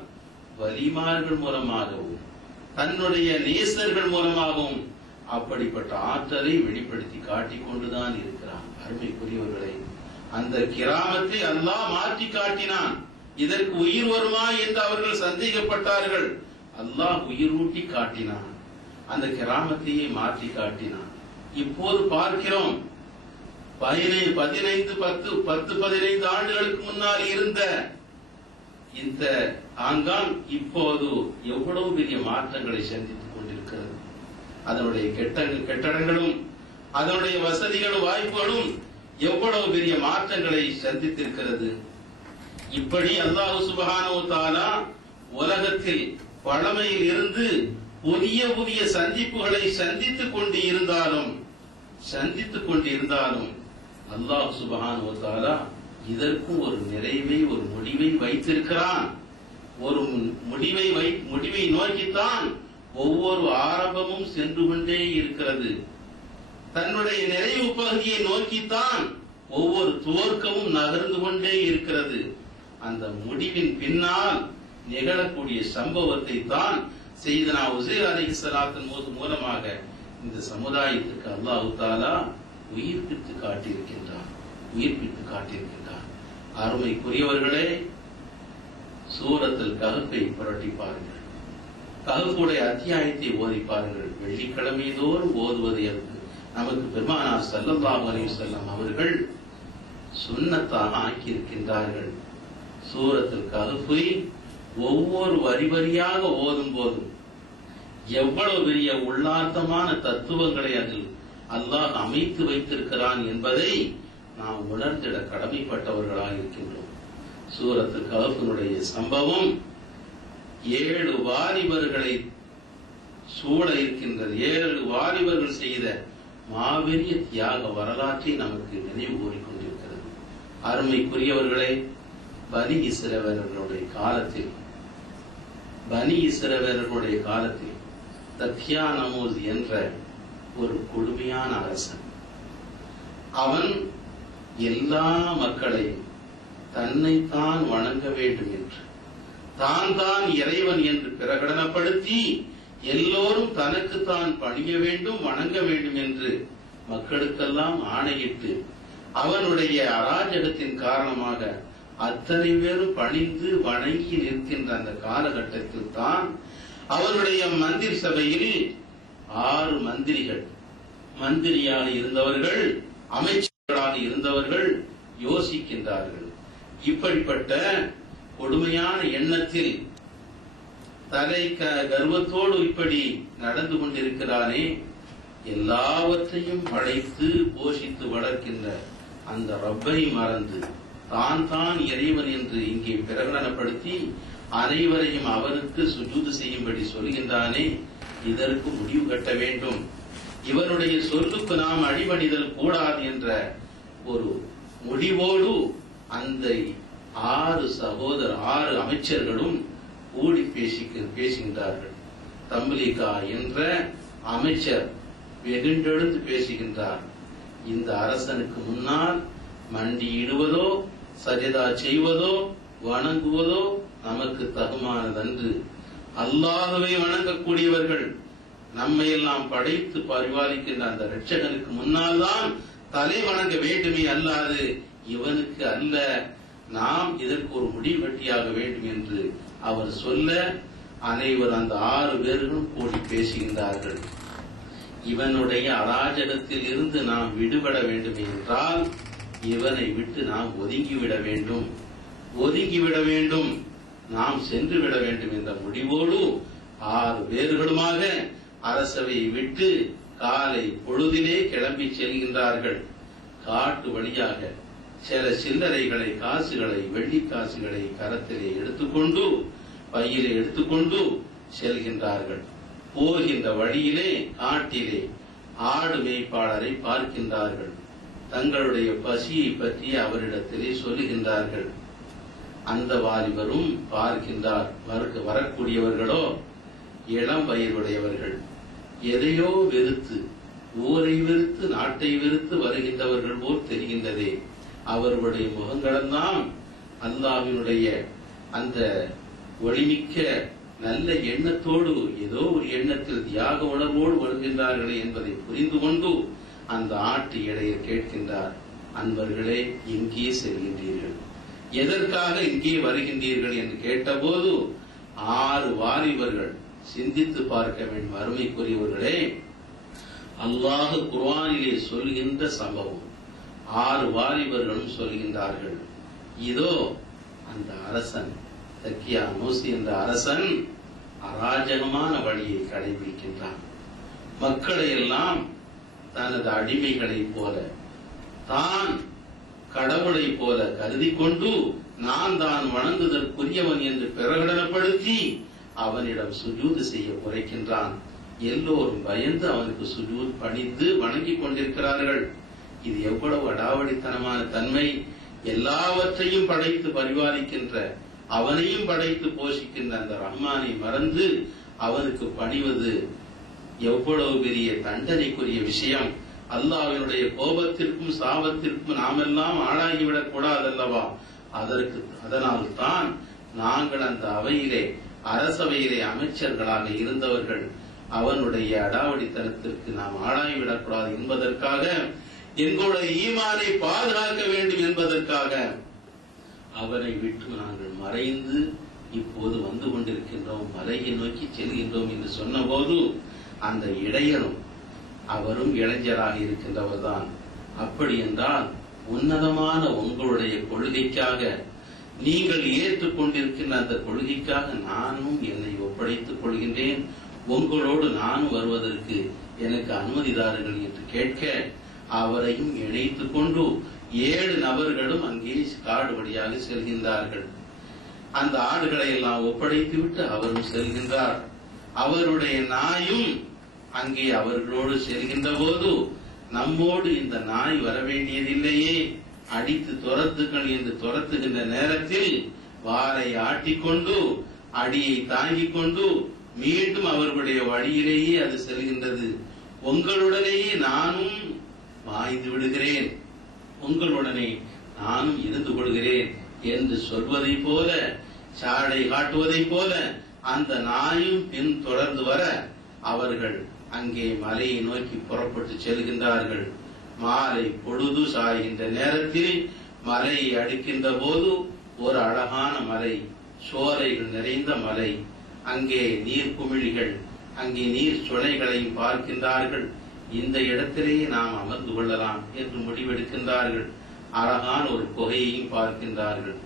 வலிமார்கள் மூலமாகவும் தன்னுடைய நேசர்கள் மூலமாகவும் அப்படிப்பட்ட ஆற்றலை வெளிப்படுத்தி காட்டிக் கொண்டுதான் இருக்கிறான். அருமைக்குரியவர்களை, அந்த கிராமத்தை அல்லாஹ் மாற்றி காட்டினான். இதற்கு உயிர் வருமா என்று அவர்கள் சந்தேகப்பட்டார்கள். அல்லாஹ் உயிர் ஊட்டி காட்டினான், அந்த கிராமத்தையே மாற்றி காட்டினான். இப்போது பார்க்கிறோம், 15 ஆண்டுகளுக்கு முன்னால் இருந்த இந்த ஆங்கான் இப்போது எவ்வளவு பெரிய மாற்றங்களை சந்தித்துக் கொண்டிருக்கிறது. அதனுடைய கட்டடங்களும் அதனுடைய வசதிகளும் வாய்ப்புகளும் எவ்வளவு பெரிய மாற்றங்களை சந்தித்திருக்கிறது. இப்படி அல்லாஹ் சுப்ஹானஹு வ தஆலா உலகத்தில் பழமையில் இருந்து புதிய புதிய சந்திப்புகளை சந்தித்துக் கொண்டிருந்தாலும் அல்லாஹ் சுப்ஹானஹு வ தஆலா இதற்கும் ஒரு நிறைவை, ஒரு முடிவை வைத்திருக்கிறான். ஒரு முடிவை நோக்கித்தான் ஒவ்வொரு ஆரம்பமும் சென்று கொண்டே இருக்கிறது. தன்னுடைய நிறைவு பகுதியை நோக்கித்தான் ஒவ்வொரு துவக்கமும் நகர்ந்து கொண்டே இருக்கிறது. அந்த முடிவின் பின்னால் நிகழக்கூடிய சம்பவத்தை தான் செய்தனா உஸைர் அலைஹிஸ்ஸலாத்தின் மூலமாக இந்த சமுதாயத்திற்கு அல்லாஹ் தஆலா உயிர்ப்பித்து காட்டியிருக்கின்றான். அருமைக்குரியவர்களே, சூரத்துல் கஹ்ஃபை புரட்டி பாருங்கள், கஹ்ஃபுடைய அத்தியாயத்தை ஓதி பாருங்கள். வெள்ளிக்கிழமை தோறும் ஓதுவதை நமக்கு பெருமானார் ஸல்லல்லாஹு அலைஹி வஸல்லம் அவர்கள் சுன்னத்தாக ஆக்கியிருக்கின்றார்கள். சூரத்துல் கஹ்ஃபை ஒவ்வொரு வரி வரியாக ஓதும் போதும் எவ்வளவு பெரிய உள்ளார்த்தமான தத்துவங்களை அதில் அல்லாஹ் அமைத்து வைத்திருக்கிறான் என்பதை நாம் உணர்ந்திட கடமைப்பட்டவர்களாக இருக்கின்றோம். சூரத்துல் கஹ்ஃபினுடைய சம்பவம் 7 வாலிபர்களை சூழ இருக்கின்றது. 7 வாலிபர்கள் செய்த மாபெரிய தியாக வரலாற்றை நமக்கு நினைவு கூறிக்கொண்டிருக்கிறது. அருமைக்குரியவர்களே, பனி இஸ்ரவேலர்களுடைய காலத்தில் தத்யானமூஸ் என்ற ஒரு கொடுமையான அரசன், அவன் எல்லா மக்களையும் தன்னைத்தான் வணங்க வேண்டும் என்று, தான் இறைவன் என்று பிரகடனப்படுத்தி எல்லோரும் தனக்குத்தான் பணிய வேண்டும், வணங்க வேண்டும் என்று மக்களுக்கெல்லாம் ஆணையிட்டு அவனுடைய அராஜகத்தின் காரணமாக அத்தனை பேரும் பணிந்து வணங்கி நிற்கின்ற அந்த காலகட்டத்தில் தான் அவருடைய மந்திரி சபையில் 6 மந்திரியாக இருந்தவர்கள், அமைச்சர்களாக இருந்தவர்கள் யோசிக்கின்றார்கள். இப்படிப்பட்ட கொடுமையான எண்ணத்தில் தலை கர்வத்தோடு இப்படி நடந்து கொண்டிருக்கிறானே, எல்லாவற்றையும் படைத்து போஷித்து வளர்க்கின்ற அந்த ரப்பை மறந்து தான் இறைவன் என்று இங்கே பிரகடனப்படுத்தி அனைவரையும் அவருக்கு சுஜூது செய்யும்படி சொல்கின்றானே, இதற்கு முடிவு கட்ட வேண்டும். இவனுடைய சொல்லுக்கு நாம் அடிபணிதல் கூடாது என்ற ஒரு முடிவோடு அந்த 6 அமைச்சர்களும் கூடி பேசுகின்றார்கள். தம்லீகா என்ற அமைச்சர் வெகுண்டெழுந்து பேசுகின்றார். இந்த அரசனுக்கு முன்னால் மண்டியிடுவதோ, சஜதா செய்வதோ, வணங்குவதோ நமக்கு தகுமானதன்று. அல்லாஹ்வை வணங்கக்கூடியவர்கள், நம்மை எல்லாம் படைத்து பரிபாலிக்கின்ற அந்த இரட்சகனுக்கு முன்னால் தான் தலை வணங்க வேண்டுமே அல்லாது இவனுக்கு அல்ல. நாம் இதற்கு ஒரு முடிவெட்டியாக வேண்டும் என்று அவர் சொல்ல, அனைவர் அந்த 6 பேர்களும் கூடி பேசுகின்றார்கள். இவனுடைய அராஜகத்தில் இருந்து நாம் விடுபட வேண்டும் என்றால் இவனை விட்டு நாம் ஒதுங்கிவிட வேண்டும், நாம் சென்று விட வேண்டும் என்ற முடிவோடு 6 பேர்களுமாக அரசவையை விட்டு காலை பொழுதிலே கிளம்பி செல்கின்றார்கள். காட்டு வழியாக சில சில்லறைகளை, காசுகளை, வெள்ளி காசுகளை கரத்திலே எடுத்துக்கொண்டு, பையிலே எடுத்துக்கொண்டு செல்கின்றார்கள். போகின்ற வழியிலே காட்டிலே ஆடு மேய்ப்பாளரை பார்க்கின்றார்கள். தங்களுடைய பசியை பற்றி அவரிடத்திலே சொல்லுகின்றார்கள். அந்த வாலிபரும் பார்க்கின்றார். வரக்கூடியவர்களோ இளம் வயதுடையவர்கள், எதையோ வெறுத்து, ஊரை வெறுத்து, நாட்டை வெறுத்து வருகின்றவர்கள் போல் தெரிகின்றதே. அவர்களுடைய முகங்களெல்லாம் அல்லாஹ்வினுடைய அந்த ஒளிமிக்க நல்ல எண்ணத்தோடு, ஏதோ ஒரு எண்ணத்தில் தியாக உணர்வோடு வருகின்றார்களே என்பதை புரிந்து கொண்டு அந்த ஆட்டு இடையர் கேட்கின்றார், அன்பர்களே எங்கே செல்கின்றீர்கள், எதற்காக இங்கே வருகின்றீர்கள் என்று கேட்டபோது 6 வாலிபர்கள் சிந்தித்து பார்க்க வேண்டும். அருமைக்குரியவர்களே, அல்லாஹ் குர்ஆனிலே சொல்கின்ற சம்பவம் 6 வாலிபர்களும் சொல்கின்றார்கள். இதோ அந்த அரசன் தக்கியானூஸ் என்ற அரசன் அராஜகமான வழியை கடைபிடிக்கின்றான். மக்களை எல்லாம் தனது அடிமைகளைப் போல, தான் கடவுளை போல கருதி கொண்டு நான் தான் வணங்குதற்குரியவன் என்று பிரகடனப்படுத்தி அவனிடம் சுஜூது செய்ய குறைக்கின்றான். எல்லோரும் பயந்து அவனுக்கு சுஜூத் பணிந்து வணங்கிக் கொண்டிருக்கிறார்கள். இது எவ்வளவு அடாவடித்தனமான தன்மை! எல்லாவற்றையும் படைத்து பரிபாலிக்கின்ற, அவனையும் படைத்து போஷிக்கின்ற அந்த ரஹ்மானை மறந்து அவனுக்கு பணிவது எவ்வளவு பெரிய தண்டனைக்குரிய விஷயம்! அல்லாஹ்வினுடைய கோபத்திற்கும் சாபத்திற்கும் நாமெல்லாம் ஆளாகிவிடக் கூடாதல்லவா? அதனால் தான் நாங்கள் அந்த அவையிலே, அரசவையிலே அமைச்சர்களாக இருந்தவர்கள் அவனுடைய அடாவடித்தனத்திற்கு நாம் ஆளாகிவிடக்கூடாது என்பதற்காக, எங்களுடைய ஈமானை பாதுகாக்க வேண்டும் என்பதற்காக அவனை விட்டு நாங்கள் மறைந்து இப்போது வந்து கொண்டிருக்கின்றோம், மலையை நோக்கி செல்கின்றோம் என்று சொன்னபோது அந்த இடையனும், அவரும் இளைஞராக இருக்கின்றவர் தான். அப்படி என்றால் உன்னதமான உங்களுடைய கொள்கைக்காக, நீங்கள் ஏற்றுக்கொண்டிருக்கின்ற அந்த கொள்கைக்காக நானும் என்னை ஒப்படைத்துக் கொள்கின்றேன், உங்களோடு நானும் வருவதற்கு எனக்கு அனுமதி தாருங்கள் என்று கேட்க, அவரையும் இணைத்துக் கொண்டு 7 நபர்களும் அங்கே காடு வழியாக செல்கின்றார்கள். அந்த ஆடுகளை எல்லாம் ஒப்படைத்துவிட்டு அவரும் செல்கின்றார். அவருடைய நாயும் அங்கே அவர்களோடு செல்கின்ற போது, நம்மோடு இந்த நாய் வர வேண்டியதில்லையே, அடித்து துரத்துங்கள் என்று துரத்துகின்ற நேரத்தில் வாரை ஆட்டிக்கொண்டு, அடியை தாங்கிக் கொண்டு மீண்டும் அவர்களுடைய வழியிலேயே அது செல்கின்றது. உங்களுடனேயே நானும் மாய்ந்து விடுகிறேன், உங்களுடனே நானும் இருந்து கொள்கிறேன் என்று சொல்வதை போல, சாடை காட்டுவதை போல அந்த நாயும் பின் தொடர்ந்து வர அவர்கள் அங்கே மலையை நோக்கி புறப்பட்டு செல்கின்றார்கள். மாலை பொழுது சாய்கின்ற நேரத்தில் மலையை அடிக்கின்ற போது ஒரு அழகான மலை, சோலைகள் நிறைந்த மலை, அங்கே நீர் குமிழிகள், அங்கே நீர் சுனைகளையும் பார்க்கின்றார்கள். இந்த இடத்திலேயே நாம் அமர்ந்து கொள்ளலாம் என்று முடிவெடுக்கின்றார்கள். அழகான ஒரு குகையையும் பார்க்கின்றார்கள்.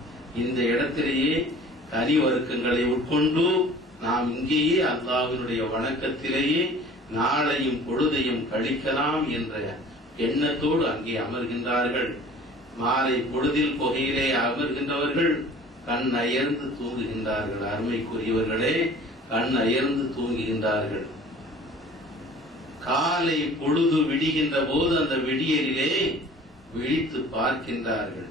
இந்த இடத்திலேயே கனி வர்க்கங்களை உட்கொண்டு நாம் இங்கேயே அல்லாஹ்வினுடைய வணக்கத்திலேயே நாளையும் பொழுதையும் கழிக்கலாம் என்ற எண்ணத்தோடு அங்கே அமர்கின்றார்கள். மாலை பொழுதில் குகையிலே அமர்கின்றவர்கள் கண் அயர்ந்து தூங்குகின்றார்கள். அருமைக்குரியவர்களே, கண் அயர்ந்து தூங்குகின்றார்கள். காலை பொழுது விடுகின்ற போது அந்த விடியலிலே விழித்து பார்க்கின்றார்கள்.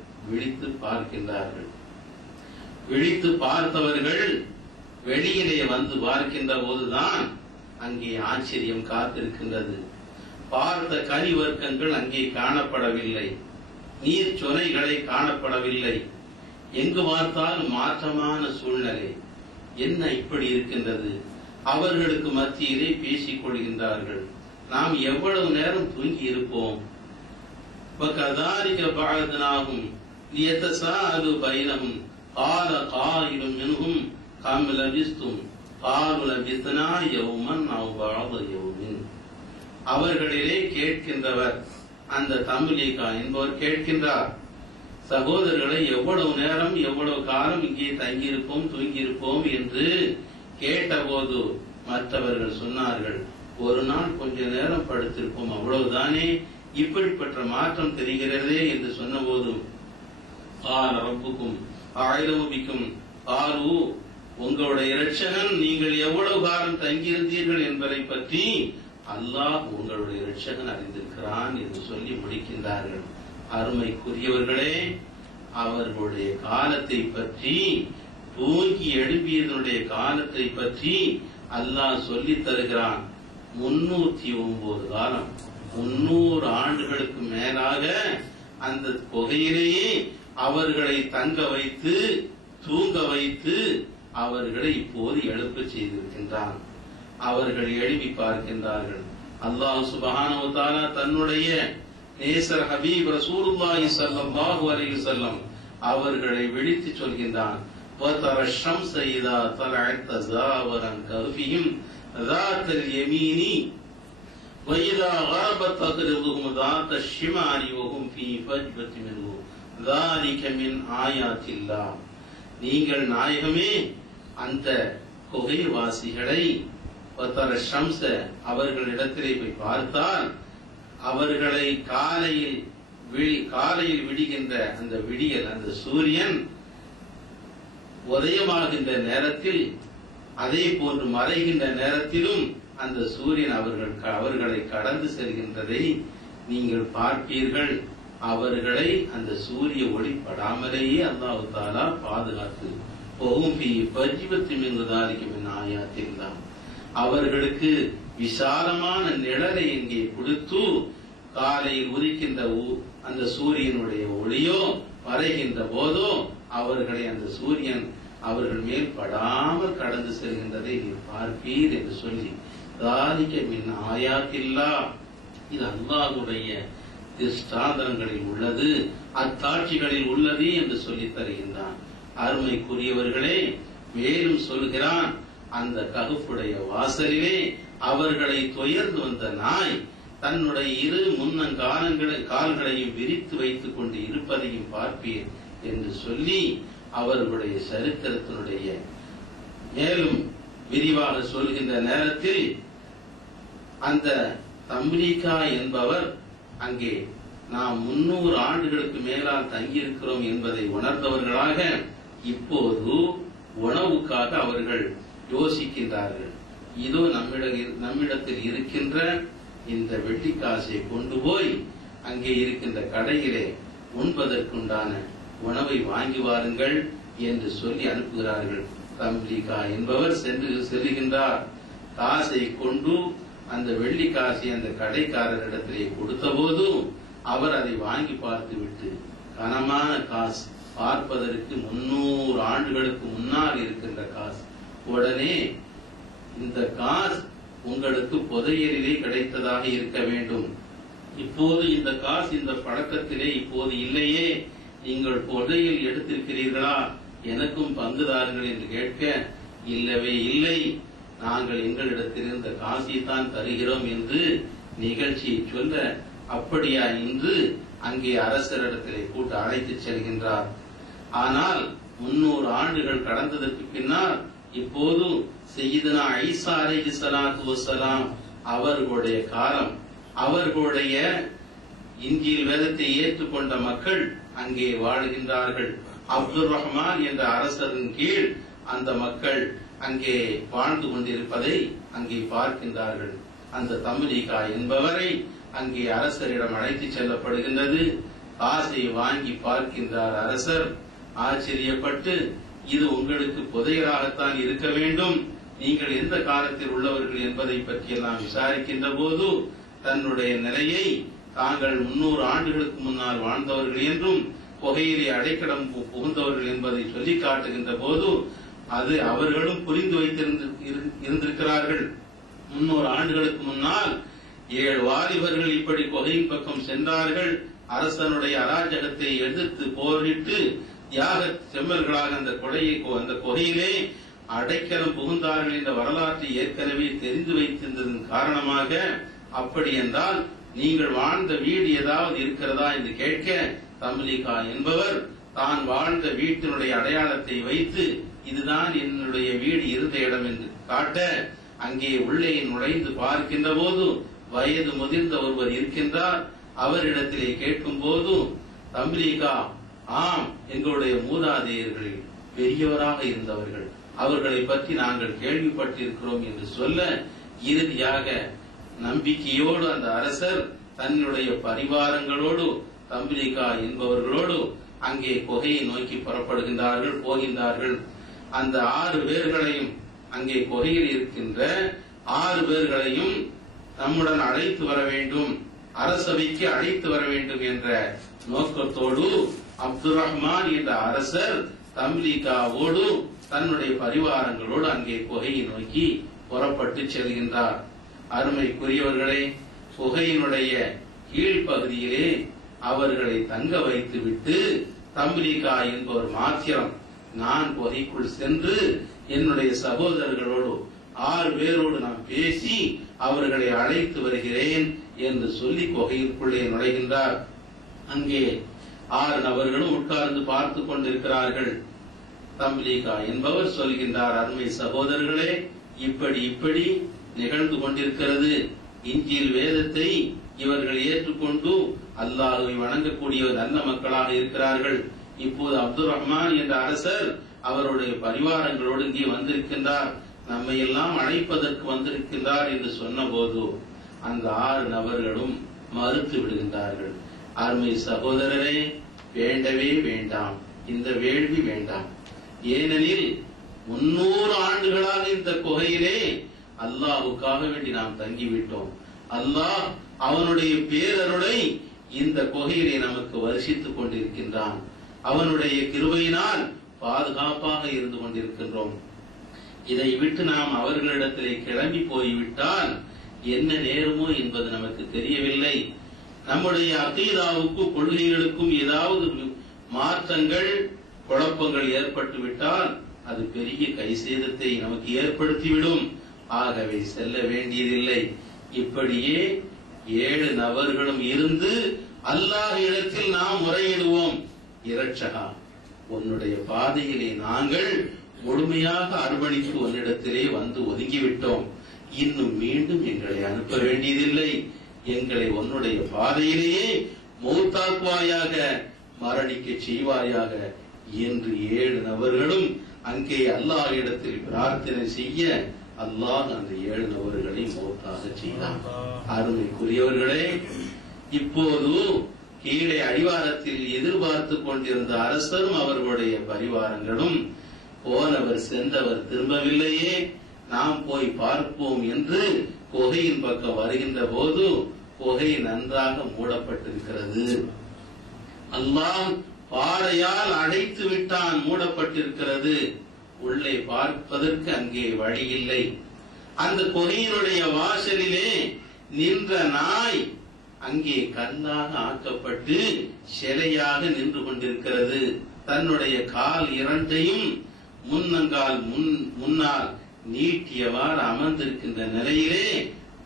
விழித்து பார்த்தவர்கள் வெளியிலே வந்து பார்க்கின்ற போதுதான் அங்கே ஆச்சரியம் காத்திருக்கின்றது. பார்த்த கனி வர்க்கங்கள் அங்கே காணப்படவில்லை, நீர் சொனைகளை காணப்படவில்லை. எங்கு பார்த்தாலும் மாற்றமான சூழ்நிலை. என்ன இப்படி இருக்கின்றது? அவர்களுக்கு மத்தியிலே பேசிக் கொள்கின்றார்கள். நாம் எவ்வளவு நேரம் தூங்கி இருப்போம்? وَكَذَلِكَ بَعَثْنَاهُمْ لِيَتَسَاءَلُوا بَيْنَهُمْ قَالَ قَائِلٌ مِنْهُمْ كَمْ لَبِثْتُمْ قَالُوا لَبِثْنَا يَوْمًا أَوْ بَعْضَ يَوْمٍ. அவர்களிலே கேட்கின்றவர் அந்த தம்லீகா என்பவர் கேட்கின்றார், சகோதரர்களை எவ்வளவு நேரம் எவ்வளவு காலம் இங்கே தங்கியிருப்போம் தூங்கியிருப்போம் என்று கேட்டபோது மற்றவர்கள் சொன்னார்கள், ஒரு நாள் கொஞ்ச நேரம் படுத்திருப்போம், அவ்வளவுதானே, இப்படிப்பட்ட மாற்றம் தெரிகிறதே என்று சொன்னபோது قال ربكم أعلم بكم قالوا உங்களுடைய இரட்சகன் நீங்கள் எவ்வளவு காலம் தங்கியிருந்தீர்கள் என்பதை பற்றி அல்லாஹ் உங்களுடைய இரட்சகன் அறிந்திருக்கிறான் என்று சொல்லி முடிக்கின்றார்கள். அருமைக்குரியவர்களே, அவர்களுடைய காலத்தை பற்றி, தூங்கி எழுப்பியதனுடைய காலத்தை பற்றி அல்லாஹ் சொல்லித் தருகிறான். 309 காலம், 300 ஆண்டுகளுக்கு மேலாக அந்த குகையிலேயே அவர்களை தங்க வைத்து தூங்க வைத்து அவர்களை இப்போது எழுப்ப செய்திருக்கின்றான். அவர்கள் எழுப்பி பார்க்கின்றார்கள். அல்லாஹ் சுப்ஹானஹு வ தஆலா தன்னுடைய நேசர் ஹபீப் ரசூலுல்லாஹி ஸல்லல்லாஹு அலைஹி வஸல்லம் அவர்களை விழித்து சொல்கின்றான். وَتَرَى الشَّمْسَ إِذَا طَلَعَتْ تَزَاوَرُ عَنْ كَهْفِهِمْ ذَاتَ الْيَمِينِ وَإِذَا غَرَبَتْ تَقْرِضُهُمْ ذَاتَ الشِّمَالِ وَهُمْ فِي فَجْوَةٍ مِنْهُ ذَلِكَ مِنْ آيَاتِ اللَّهِ. நீங்கள் நாயகமே அந்த குகைவாசிகளை وَتَرَى الشَّمْسَ அவர்களிடத்திலே போய் பார்த்தால் அவர்களை காலையில் விடுகின்ற அந்த விடியல், அந்த சூரியன் உதயமாகின்ற நேரத்தில், அதே போன்று மறைகின்ற நேரத்திலும் அந்த சூரியன் அவர்களை கடந்து செல்கின்றதை நீங்கள் பார்ப்பீர்கள். அவர்களை அந்த சூரிய ஒளி படாமலேயே அல்லாஹ் தஆலா பாதுகாத்து அவர்களுக்கு விசாலமான நிழலை இங்கே கொடுத்து, காலையில் உதிக்கின்ற அந்த சூரியனுடைய ஒளியோ மறைகின்ற போதோ அவர்களை அந்த சூரியன் அவர்கள் மேல் படாமல் கடந்து செல்கின்றதை நீர் பார்ப்பீர் என்று சொல்லி, ذَلِكَ مِنْ آيَاتِ اللَّهِ, இது அல்லாஹ்வுடைய திருஷ்டாந்தங்களில் உள்ளது, அத்தாட்சிகளில் உள்ளது என்று சொல்லித் தருகின்றான். அருமைக்குரியவர்களே, மேலும் சொல்கிறான், அந்த கஹ்ஃபுடைய வாசலிலே அவர்களை துயர்ந்து வந்த நாய் தன்னுடைய இரு கால்களையும் விரித்து வைத்துக் கொண்டு இருப்பதையும் பார்ப்பீர் என்று சொல்லி அவர்களுடைய சரித்திரத்தினுடைய மேலும் விரிவாக சொல்கின்ற நேரத்தில் அந்த தம்லீகா என்பவர் அங்கே நாம் 300 ஆண்டுகளுக்கு மேலால் தங்கியிருக்கிறோம் என்பதை உணர்ந்தவர்களாக இப்போது உணவுக்காக அவர்கள் யோசிக்கின்றார்கள். இதோ நம்மிடத்தில் இருக்கின்ற இந்த வெள்ளிக்காசை கொண்டு போய் அங்கே இருக்கின்ற கடையிலே உண்பதற்குண்டான உணவை வாங்கி வாருங்கள் என்று சொல்லி அனுப்புகிறார்கள். தம்லீகா என்பவர் செல்லுகின்றார். காசை கொண்டு அந்த வெள்ளி காசை அந்த கடைக்காரரிடத்திலே கொடுத்த போது அவர் அதை வாங்கி பார்த்து விட்டு, கனமான காசு, பார்ப்பதற்கு 300 ஆண்டுகளுக்கு முன்னால் இருக்கின்ற காசு, உடனே இந்த காசு உங்களுக்கு புதையலிலே கிடைத்ததாக இருக்க வேண்டும், இப்போது இந்த காசு இந்த பழக்கத்திலே இப்போது இல்லையே, நீங்கள் புதையல் எடுத்திருக்கிறீர்களா, எனக்கும் பங்குதாருங்கள் என்று கேட்க, இல்லவே இல்லை, நாங்கள் எங்களிடத்தில் இருந்த காசை தான் தருகிறோம் என்று நிகழ்ச்சியை சொல்ல, அப்படியா என்று அங்கே அரசரிடத்திலே கூட்டு அழைத்து செல்கின்றார். ஆனால் 300 ஆண்டுகள் கடந்ததற்கு பின்னால் இப்போது சையதுனா ஈசா அலைஹிஸ்ஸலாத்து வஸ்ஸலாம் அவர்களுடைய காலம், அவர்களுடைய இன்ஜீல் வேதத்தை ஏற்றுக்கொண்ட மக்கள் அங்கே வாழ்கின்றார்கள். அப்துல் ரஹ்மான் என்ற அரசரின் கீழ் அந்த மக்கள் அங்கே வாழ்ந்து கொண்டிருப்பதை அங்கே பார்க்கின்றார்கள். அந்த தம்லீகா என்பவரை அங்கே அரசரிடம் அழைத்து செல்லப்படுகின்றது. காசை வாங்கி பார்க்கின்றார் அரசர். ஆச்சரியப்பட்டு, இது உங்களுக்கு புதையலாகத்தான் இருக்க வேண்டும், நீங்கள் எந்த காலத்தில் உள்ளவர்கள் என்பதை பற்றியெல்லாம் விசாரிக்கின்ற போது தன்னுடைய நிலையை தாங்கள் 300 ஆண்டுகளுக்கு முன்னால் வாழ்ந்தவர்கள் என்றும் குகையிலே அடைக்கலம் புகுந்தவர்கள் என்பதை சொல்லி காட்டுகின்ற போது அது அவர்களும் புரிந்து வைத்திருந்திருக்கிறார்கள். 300 ஆண்டுகளுக்கு முன்னால் 7 வாலிபர்கள் இப்படி குகையின் பக்கம் சென்றார்கள். அரசனுடைய அராஜகத்தை எதிர்த்து போரிட்டு தியாக செம்மல்களாக அந்த குகையிலே அடைக்கலம் புகுந்தார்கள் என்ற வரலாற்றை ஏற்கனவே தெரிந்து வைத்திருந்ததன் காரணமாக, அப்படி என்றால் நீங்கள் வாழ்ந்த வீடு ஏதாவது இருக்கிறதா என்று கேட்க, தம்லீகா என்பவர் தான் வாழ்ந்த வீட்டினுடைய அடையாளத்தை வைத்து இதுதான் என்னுடைய வீடு இருந்த இடம் என்று காட்ட, அங்கே உள்ளே நுழைந்து பார்க்கின்ற போது வயது முதிர்ந்த ஒருவர் இருக்கின்றார். அவரிடத்திலே கேட்கும் போது, தம்லீகா, ஆம், எங்களுடைய மூதாதையர்களில் பெரியவராக இருந்தவர்கள், அவர்களை பற்றி நாங்கள் கேள்விப்பட்டிருக்கிறோம் என்று சொல்ல, இறுதியாக நம்பிக்கையோடு அந்த அரசர் தன்னுடைய பரிவாரங்களோடு தம்லீகா என்பவர்களோடு அங்கே குகையை நோக்கி போகின்றார்கள். அந்த 6 பேர்களையும், அங்கே குகையில் இருக்கின்ற 6 பேர்களையும் நம்முடன் அழைத்து வர வேண்டும், அரசவைக்கு அழைத்து வர வேண்டும் என்ற நோக்கத்தோடு அப்துல் ரஹ்மான் என்ற அரசர் தம்லீகாவோடு தன்னுடைய பரிவாரங்களோடு அங்கே குகையை நோக்கி புறப்பட்டு செல்கின்றார். அருமைக்குரியவர்களே, குகையினுடைய கீழ்ப்பகுதியிலே அவர்களை தங்க வைத்துவிட்டு தம்லீகா என்பவர் மாத்திரம், நான் குகைக்குள் சென்று என்னுடைய சகோதரர்களோடு 6 பேரோடு நான் பேசி அவர்களை அழைத்து வருகிறேன் என்று சொல்லி குகைக்குள்ளே நுழைகின்றார். அங்கே 6 நபர்களும் உட்கார்ந்து பார்த்து கொண்டிருக்கிறார்கள். தம்லீகா என்பவர் சொல்கின்றார், அருமை சகோதரர்களே, இப்படி நிகழ்ந்து கொண்டிருக்கிறது. இன்ஜீல் வேதத்தை இவர்கள் ஏற்றுக்கொண்டு அல்லாஹ்வை வணங்கக்கூடிய நல்ல மக்களாக இருக்கிறார்கள். இப்போது அப்துல் ரஹ்மான் என்ற அரசர் அவருடைய பரிவாரங்களோடு இங்கே வந்திருக்கின்றார், நம்மை எல்லாம் அழைப்பதற்கு வந்திருக்கின்றார் என்று சொன்ன போது அந்த 6 நபர்களும் மறுத்து விடுகின்றார்கள். அருமை சகோதரரே, வேண்டவே வேண்டாம், இந்த வேள்வி வேண்டாம். ஏனெனில் 300 ஆண்டுகளாக இந்த குகையிலே அல்லாஹுக்காக வேண்டி நாம் தங்கிவிட்டோம். அல்லாஹ் அவனுடைய பேரருளை இந்த குகையிலே நமக்கு வருஷித்துக் கொண்டிருக்கின்றான். அவனுடைய கிருபையினால் பாதுகாப்பாக இருந்து கொண்டிருக்கின்றோம். இதை விட்டு நாம் அவர்களிடத்திலே கிளம்பி போய்விட்டால் என்ன நேருமோ என்பது நமக்கு தெரியவில்லை. நம்முடைய அகீதாவுக்கும் கொள்கைகளுக்கும் ஏதாவது மாற்றங்கள், குழப்பங்கள் ஏற்பட்டுவிட்டால் அது பெரிய கைசேதத்தை நமக்கு ஏற்படுத்திவிடும். ஆகவே செல்ல வேண்டியதில்லை. இப்படியே 7 நபர்களும் இருந்து அல்லாஹ் இடத்தில் நாம் முறையிடுவோம், இரட்சகா, உன்னுடைய பாதையிலே நாங்கள் முழுமையாக அர்ப்பணித்து உன்னிடத்திலே வந்து ஒதுங்கிவிட்டோம். இன்னும் மீண்டும் எங்களை அனுப்ப வேண்டியதில்லை. எங்களை உன்னுடைய பாதையிலேயே மௌத்தாக்குவாயாக, மரணிக்க செய்வாயாக என்று 7 நபர்களும் அங்கே அல்லாஹ் இடத்தில் பிரார்த்தனை செய்ய அல்லாஹ் அந்த 7 நபர்களை மௌத்தாக செய்தான். அருமைக்குரியவர்களே, இப்போது கீழே அடிவாரத்தில் எதிர்பார்த்து கொண்டிருந்த அரசரும் அவர்களுடைய பரிவாரங்களும் போனவர் சென்றவர் திரும்பவில்லையே, நாம் போய் பார்ப்போம் என்று குகையின் பக்கம் வருகின்ற போது குகை நன்றாக மூடப்பட்டிருக்கிறது. அல்லாஹ் பாறையால் அடைத்து விட்டான், மூடப்பட்டிருக்கிறது. உள்ளே பார்ப்பதற்கு அங்கே வழி இல்லை. அந்த குகையினுடைய வாசலிலே நின்ற நாய் அங்கே கல்லாக ஆக்கப்பட்டு சிலையாக நின்று கொண்டிருக்கிறது. தன்னுடைய கால் 2ஐயும் முன்னங்கால் முன்னால் நீட்டியவாறு அமர்ந்திருக்கின்ற நிலையிலே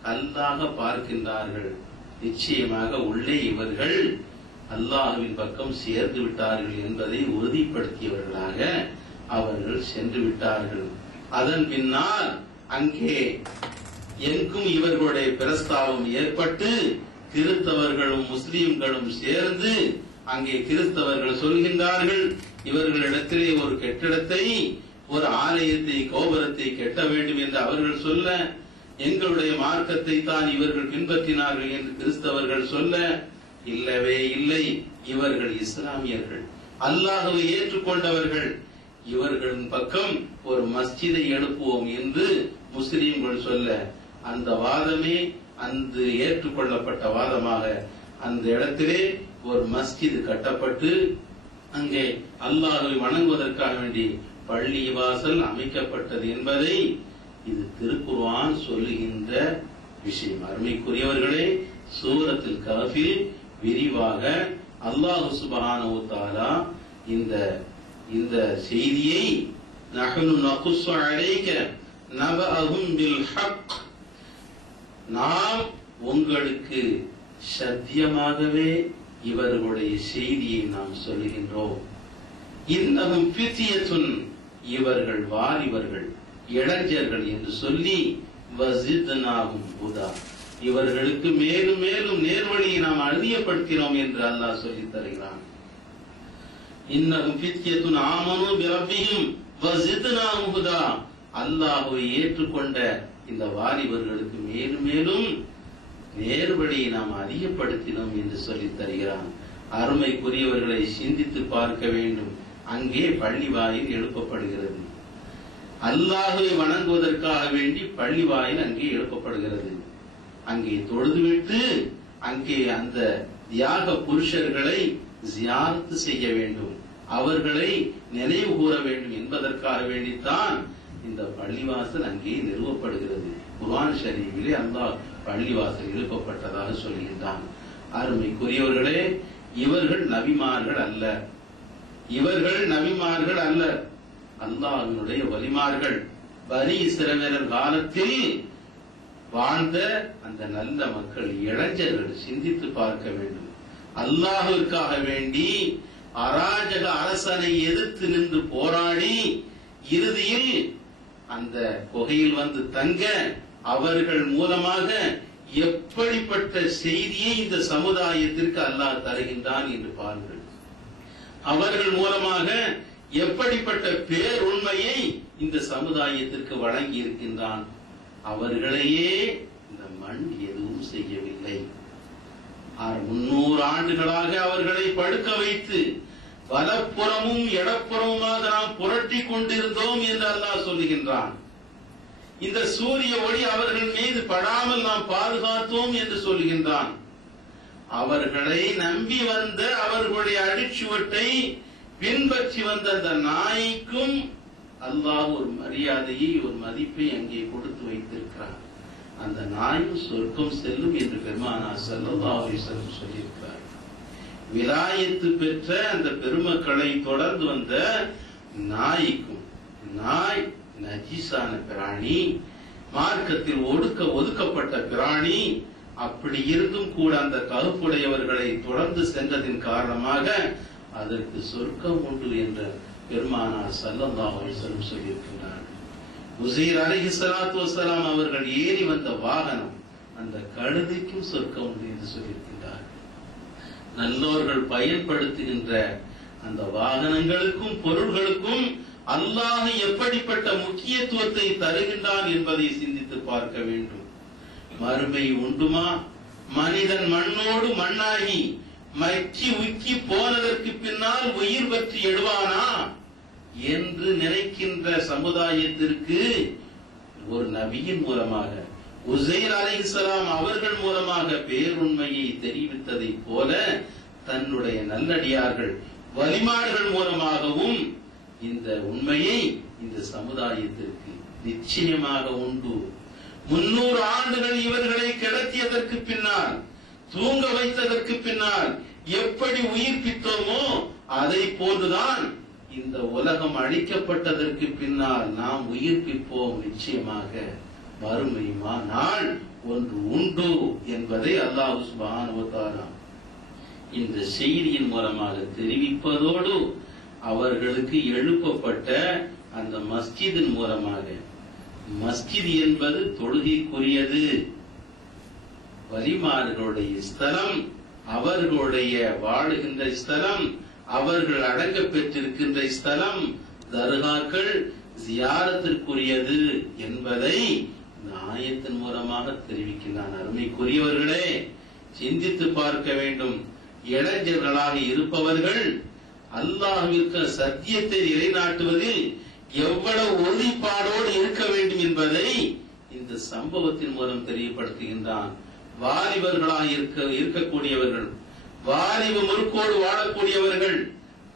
கல்லாக பார்க்கின்றார்கள். நிச்சயமாக உள்ளே இவர்கள் அல்லாஹ்வின் பக்கம் சேர்ந்து விட்டார்கள் என்பதை உறுதிப்படுத்தியவர்களாக அவர்கள் சென்று விட்டார்கள். அதன் பின்னால் அங்கே எங்கும் இவர்களுடைய பிரஸ்தாபம் ஏற்பட்டு கிறிஸ்தவர்களும் முஸ்லிம்களும் சேர்ந்து அங்கே கிறிஸ்தவர்கள் சொல்கின்றார்கள், இவர்களிடத்திலே ஒரு கெட்டிடத்தை, ஒரு ஆலயத்தை, கோபுரத்தை கட்ட வேண்டும் என்று அவர்கள் சொல்ல, எங்களுடைய மார்க்கத்தை தான் இவர்கள் பின்பற்றினார்கள் என்று கிறிஸ்தவர்கள் சொல்ல, இல்லவே இல்லை, இவர்கள் இஸ்லாமியர்கள், அல்லாஹ்வை ஏற்றுக்கொண்டவர்கள், இவர்களின் பக்கம் ஒரு மஸ்ஜிதை எழுப்புவோம் என்று முஸ்லிம்கள் சொல்ல, அந்த வாதமே அந்த ஏற்றுக்கொள்ளப்பட்ட வாதமாக அந்த இடத்திலே ஒரு மஸ்ஜித் கட்டப்பட்டு அங்கே அல்லாஹ்வை வணங்குவதற்காக வேண்டி பள்ளி வாசல் அமைக்கப்பட்டது என்பதை இது திருக்குர்ஆன் சொல்லுகின்ற விஷயம். அருமைக்குரியவர்களே, சூரத்துல் கஹ்ஃபில் விரிவாக அல்லாஹ் சுப்ஹானஹு வ தஆலா இந்த செய்தியை நஹ்னு நகுஸ்ஸு அலைக நபஅஹும் பில் ஹக், நாம் உங்களுக்கு சத்தியமாகவே இவர்களுடைய செய்தியை நாம் சொல்லுகின்றோம். இன்னஹும் ஃபித்யத்துன், இவர்கள் வாலிபர்கள் இளைஞர்கள் என்று சொல்லி வஸித்னாஹும் ஹுதா, இவர்களுக்கு மேலும் மேலும் நேர்வழியை நாம் அறியப்படுத்தினோம் என்று அல்லாஹ் சொல்லித் தருகிறான். இன்னஹும் ஃபித்யத்துன் ஆமனு பிரப்பிஹிம் வஸித்னாஹும் ஹுதா, அல்லாஹ்வை ஏற்றுக்கொண்ட இந்த வாலிபர்களுக்கு மேலும் மேலும் நேர்வழியை நாம் அறியப்படுத்தினோம் என்று சொல்லித் தருகிறான். அருமைக்குரியவர்களை சிந்தித்து பார்க்க வேண்டும். அங்கே பள்ளி வாயில் எழுப்பப்படுகிறது. அல்லாஹ்வை வணங்குவதற்காக வேண்டி பள்ளி வாயில் அங்கே எழுப்பப்படுகிறது. அங்கே தொழுதுவிட்டு அங்கே அந்த தியாக புருஷர்களை ஜியாரத் செய்ய வேண்டும், அவர்களை நினைவு கூற வேண்டும் என்பதற்காக வேண்டித்தான் இந்த பள்ளிவாசல் அங்கே நிறுவப்படுகிறது. குர்ஆன் ஷரீஃபிலே அல்லாஹ் பள்ளிவாசல் எழுப்பப்பட்டதாக சொல்கின்றான். அருமைக்குரியவர்களே, இவர்கள் நபிமார்கள் அல்ல, இவர்கள் நபிமார்கள் அல்ல, அல்லாஹ்வினுடைய வலிமார்கள். பனி இஸ்ரவேலர் காலத்தில் வாழ்ந்த அந்த நல்ல மக்கள், இளைஞர்கள். சிந்தித்து பார்க்க வேண்டும். அல்லாஹ்விற்காக வேண்டி அராஜக அரசனை எதிர்த்து நின்று போராடி இறுதியில் அந்த குகையில் வந்து தங்க அவர்கள் மூலமாக எப்படிப்பட்ட செய்தியை இந்த சமுதாயத்திற்கு அல்லாஹ் தருகின்றான் என்று பாருங்கள். அவர்கள் மூலமாக எப்படிப்பட்ட பேருண்மையை இந்த சமுதாயத்திற்கு வழங்கி இருக்கின்றான். அவர்களையே இந்த மண் எதுவும் செய்யவில்லை. 300 ஆண்டுகளாக அவர்களை படுக்க வைத்து வலப்புறமும் இடப்புறமுமாக நாம் புரட்டி கொண்டிருந்தோம் என்று அல்லாஹ் சொல்லுகின்றான். இந்த சூரிய ஒளி அவர்கள் மீது படாமல் நாம் பாதுகாத்தோம் என்று சொல்லுகின்றான். அவர்களை நம்பி வந்த அவர்களுடைய அடிச்சுவட்டை பின்பற்றி வந்த அந்த நாய்க்கும் அல்லாஹ் ஒரு மரியாதையை, ஒரு மதிப்பை அங்கே கொடுத்து வைத்திருக்கிறார். அந்த நாயும் சொர்க்கம் செல்லும் என்று பெருமானார் ஸல்லல்லாஹு அலைஹி வஸல்லம் சொல்லியிருக்கிறார். விலாயத்து பெற்ற அந்த பெருமக்களை தொடர்ந்து வந்த நாய்க்கும், நாய் நஜீஸான பிராணி, மார்க்கத்தில் ஒதுக்கப்பட்ட பிராணி, அப்படி இருந்தும் கூட அந்த கஹ்ஃபுடையவர்களை தொடர்ந்து சென்றதின் காரணமாக அதற்கு சொர்க்கம் உண்டு என்ற பெருமானார் ஸல்லல்லாஹு அலைஹி வஸல்லம் சொல்லியிருக்கிறார். உஸைர் அலைஹிஸ்ஸலாத்து வஸ்ஸலாம் அவர்கள் ஏறி வந்த வாகனம், அந்த கழுதைக்கும் சொர்க்கம் உண்டு என்று சொல்லியிருக்கிறார். நல்லோர்கள் பயன்படுத்துகின்ற அந்த வாகனங்களுக்கும் பொருள்களுக்கும் அல்லாஹ் எப்படிப்பட்ட முக்கியத்துவத்தை தருகின்றான் என்பதை சிந்தித்து பார்க்க வேண்டும். மறுமை உண்டுமா? மனிதன் மண்ணோடு மண்ணாகி மக்கி உக்கி போனதற்கு பின்னால் உயிர் பற்றி எழுவானா என்று நினைக்கின்ற சமுதாயத்திற்கு ஒரு நபியின் மூலமாக, உஸைர் அலைஹிஸ்ஸலாம் அவர்கள் மூலமாக பேருண்மையை தெரிவித்ததை போல தன்னுடைய நல்லடியார்கள் வலிமார்கள் மூலமாகவும் இந்த உண்மையை இந்த சமுதாயத்திற்கு நிச்சயமாக உண்டு. 300 ஆண்டுகள் இவர்களை கிடத்தியதற்கு பின்னால், தூங்க வைத்ததற்கு பின்னால் எப்படி உயிர்ப்பித்தோமோ அதை போன்றுதான் இந்த உலகம் அழிக்கப்பட்டதற்கு பின்னால் நாம் உயிர்ப்பிப்போம். நிச்சயமாக மறுமை நாள் ஒன்று உண்டு என்பதை அல்லாஹ் சுப்ஹானஹு வ தஆலா இந்த செய்தியின் மூலமாக தெரிவிப்பதோடு அவர்களுக்கு எழுப்பப்பட்ட அந்த மஸ்ஜிதின் மூலமாக, மஸ்ஜித் என்பது தொழுகைக்குரியது, வலிமார்களுடைய ஸ்தலம், அவர்களுடைய வாழுகின்ற ஸ்தலம், அவர்கள் அடங்க பெற்றிருக்கின்ற ஸ்தலம், தர்காக்கள் ஜியாரத்திற்குரியது என்பதை இந்த ஆயத்தின் மூலமாக தெரிவிக்கின்றான். அருமைக்குரியவர்களே, சிந்தித்து பார்க்க வேண்டும். இளைஞர்களாக இருப்பவர்கள் அல்லாஹ்விற்கு சத்தியத்தை நிலைநாட்டுவதில் எவ்வளவு உறுதிப்பாடோடு இருக்க வேண்டும் என்பதை இந்த சம்பவத்தின் மூலம் தெரியப்படுத்துகின்றான். வாலிபர்களாக இருக்கக்கூடியவர்கள், வாலிப முறுக்கோடு வாழக்கூடியவர்கள்,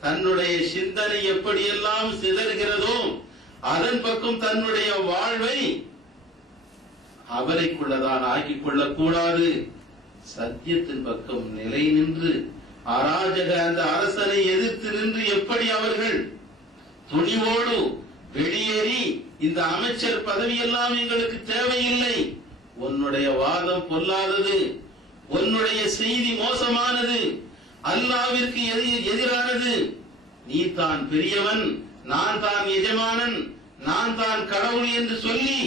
தன்னுடைய சிந்தனை எப்படியெல்லாம் சிதறுகிறதோ அதன் பக்கம் தன்னுடைய வாழ்வை அவரைக்குள்ளதாக ஆக்கிக் கொள்ளக்கூடாது. சத்தியத்தின் பக்கம் நிலை நின்று அராஜக அந்த அரசனை எதிர்த்து நின்று எப்படி அவர்கள் துணிவோடு வெளியேறி இந்த அமைச்சர் பதவியெல்லாம் எங்களுக்கு தேவையில்லை, உன்னுடைய வாதம் பொல்லாதது, உன்னுடைய செய்தி மோசமானது, அல்லாஹ்விற்கு எதிரானது, நீ தான் பெரியவன், நான் தான் எஜமானன், நான் தான் கடவுள் என்று சொல்லி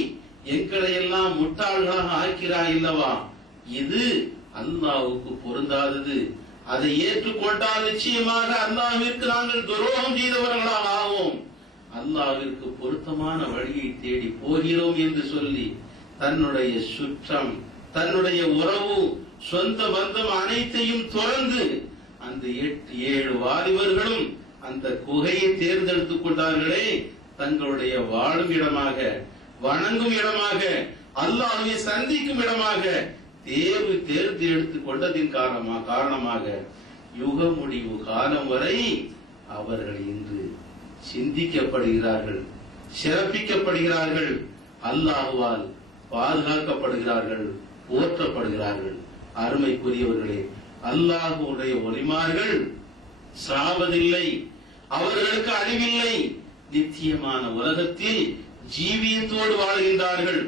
எங்களை எல்லாம் முட்டாள்களாக ஆக்கிறாய் அல்லவா, இது அல்லாஹ்வுக்கு பொருந்தாதது. அதை ஏற்றுக்கொண்டால் நிச்சயமாக அல்லாஹ்விற்கு நாங்கள் துரோகம் செய்தவர்களாக ஆவோம், அல்லாஹ்விற்கு பொருத்தமான வழியை தேடி போகிறோம் என்று சொல்லி தன்னுடைய சுற்றம், தன்னுடைய உறவு, சொந்த பந்தம் அனைத்தையும் துறந்து அந்த 8-7 வாலிபர்களும் அந்த குகையை தேர்ந்தெடுத்துக் கொண்டார்களே தங்களுடைய வாழும் இடமாக, வணங்கும் இடமாக, அல்லாஹ்வை சந்திக்கும் இடமாக தேர்ந்து எடுத்துக் கொண்டதின் காரணமாக யுக முடிவு காலம் வரை அவர்கள் இன்று சிந்திக்கப்படுகிறார்கள், சிறப்பிக்கப்படுகிறார்கள், அல்லாஹ்வால் பாதுகாக்கப்படுகிறார்கள், போற்றப்படுகிறார்கள். அருமைக்குரியவர்களே, அல்லாஹ்வுடைய ஒலிமார்கள் சாவதில்லை, அவர்களுக்கு அழிவில்லை, நித்தியமான உலகத்தில் ஜீவியத்தோடு வாழ்கின்றார்கள்.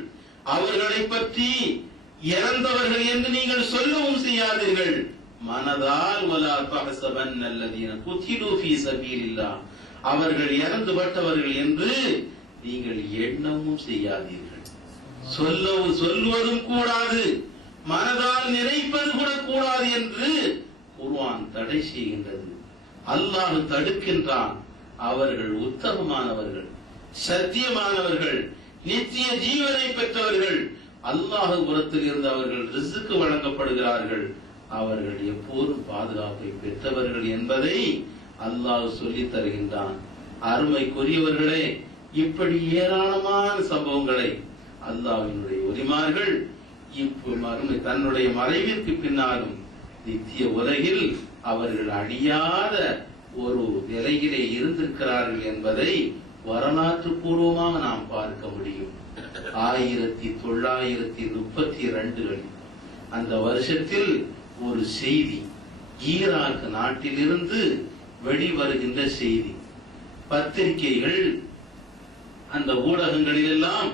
அவர்களை பற்றி இறந்தவர்கள் என்று நீங்கள் சொல்லவும் செய்யாதீர்கள். மனதால் வலா தஹஸபன்னல்லதீன குதிலு ஃபீ சபீலில்லாஹ், அவர்கள் இறந்துபட்டவர்கள் என்று நீங்கள் எண்ணவும் செய்யாதீர்கள். சொல்லுவதும் கூடாது, மனதால் நினைப்பது கூட கூடாது என்று குர்ஆன் தடை செய்கின்றது. அல்லாஹ் தடுக்கின்றான். அவர்கள் உத்தமமானவர்கள், சத்தியமானவர்கள், நித்திய ஜீவனை பெற்றவர்கள், அல்லாஹ் புறத்தில் இருந்து அவர்கள் ரிஸ்க் வழங்கப்படுகிறார்கள், அவர்கள் எப்போதும் பாதுகாப்பை பெற்றவர்கள் என்பதை அல்லாஹ் சொல்லித் தருகின்றான். அருமைக்குரியவர்களே, இப்படி ஏராளமான சம்பவங்களை அல்லாஹ்வினுடைய ஒலிமார்கள் தன்னுடைய மறைவிற்கு பின்னாலும் நித்திய உலகில் அவர்கள் அழியாத ஒரு நிலையிலே இருந்திருக்கிறார்கள் என்பதை வரலாற்று பூர்வமாக நாம் பார்க்க முடியும். 1932 அந்த வருஷத்தில் ஒரு செய்தி ஈராக் நாட்டிலிருந்து வெளிவருகின்ற செய்தி, பத்திரிகைகள், அந்த ஊடகங்களில் எல்லாம்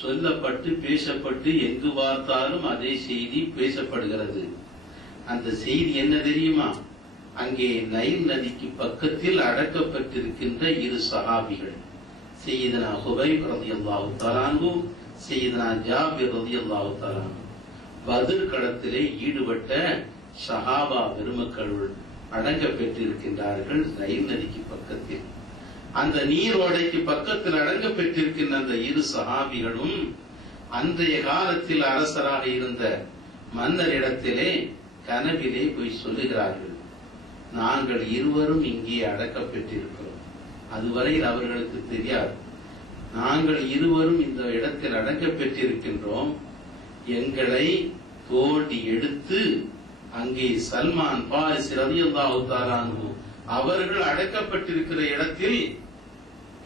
சொல்லப்பட்டு பேசப்பட்டு எங்கு பார்த்தாலும் அதே செய்தி பேசப்படுகிறது. அந்த செய்தி என்ன தெரியுமா? அங்கே நைல் நதிக்கு பக்கத்தில் அடக்கப்பட்டிருக்கின்ற 2 சஹாபிகள், சையதுனா ஹுபைப் ரலியல்லாஹு தஆலா அன்ஹு, சையதுனா ஜாபிர் ரலியல்லாஹு தஆலா அன்ஹு, பத்ர் களத்திலே ஈடுபட்ட சஹாபா பெருமக்களுள் அடங்க பெற்றிருக்கின்றார்கள் நைல் நதிக்கு பக்கத்தில். அந்த நீரோடைக்கு பக்கத்தில் அடங்க பெற்றிருக்கின்ற அந்த 2 சஹாபிகளும் அன்றைய காலத்தில் அரசராக இருந்த மன்னர் இடத்திலே கனவிலே போய் சொல்லுகிறார்கள், நாங்கள் இருவரும் இங்கே அடக்க பெற்றிருக்கிறோம். அதுவரையில் அவர்களுக்கு தெரியாது, நாங்கள் இருவரும் இந்த இடத்தில் அடக்க பெற்றிருக்கின்றோம், எங்களை தோண்டி எடுத்து அங்கே சல்மான் பாரிஸ் ரலியல்லாஹு தஆலா அன்ஹு அவர்கள் அடக்கப்பட்டிருக்கிற இடத்தில்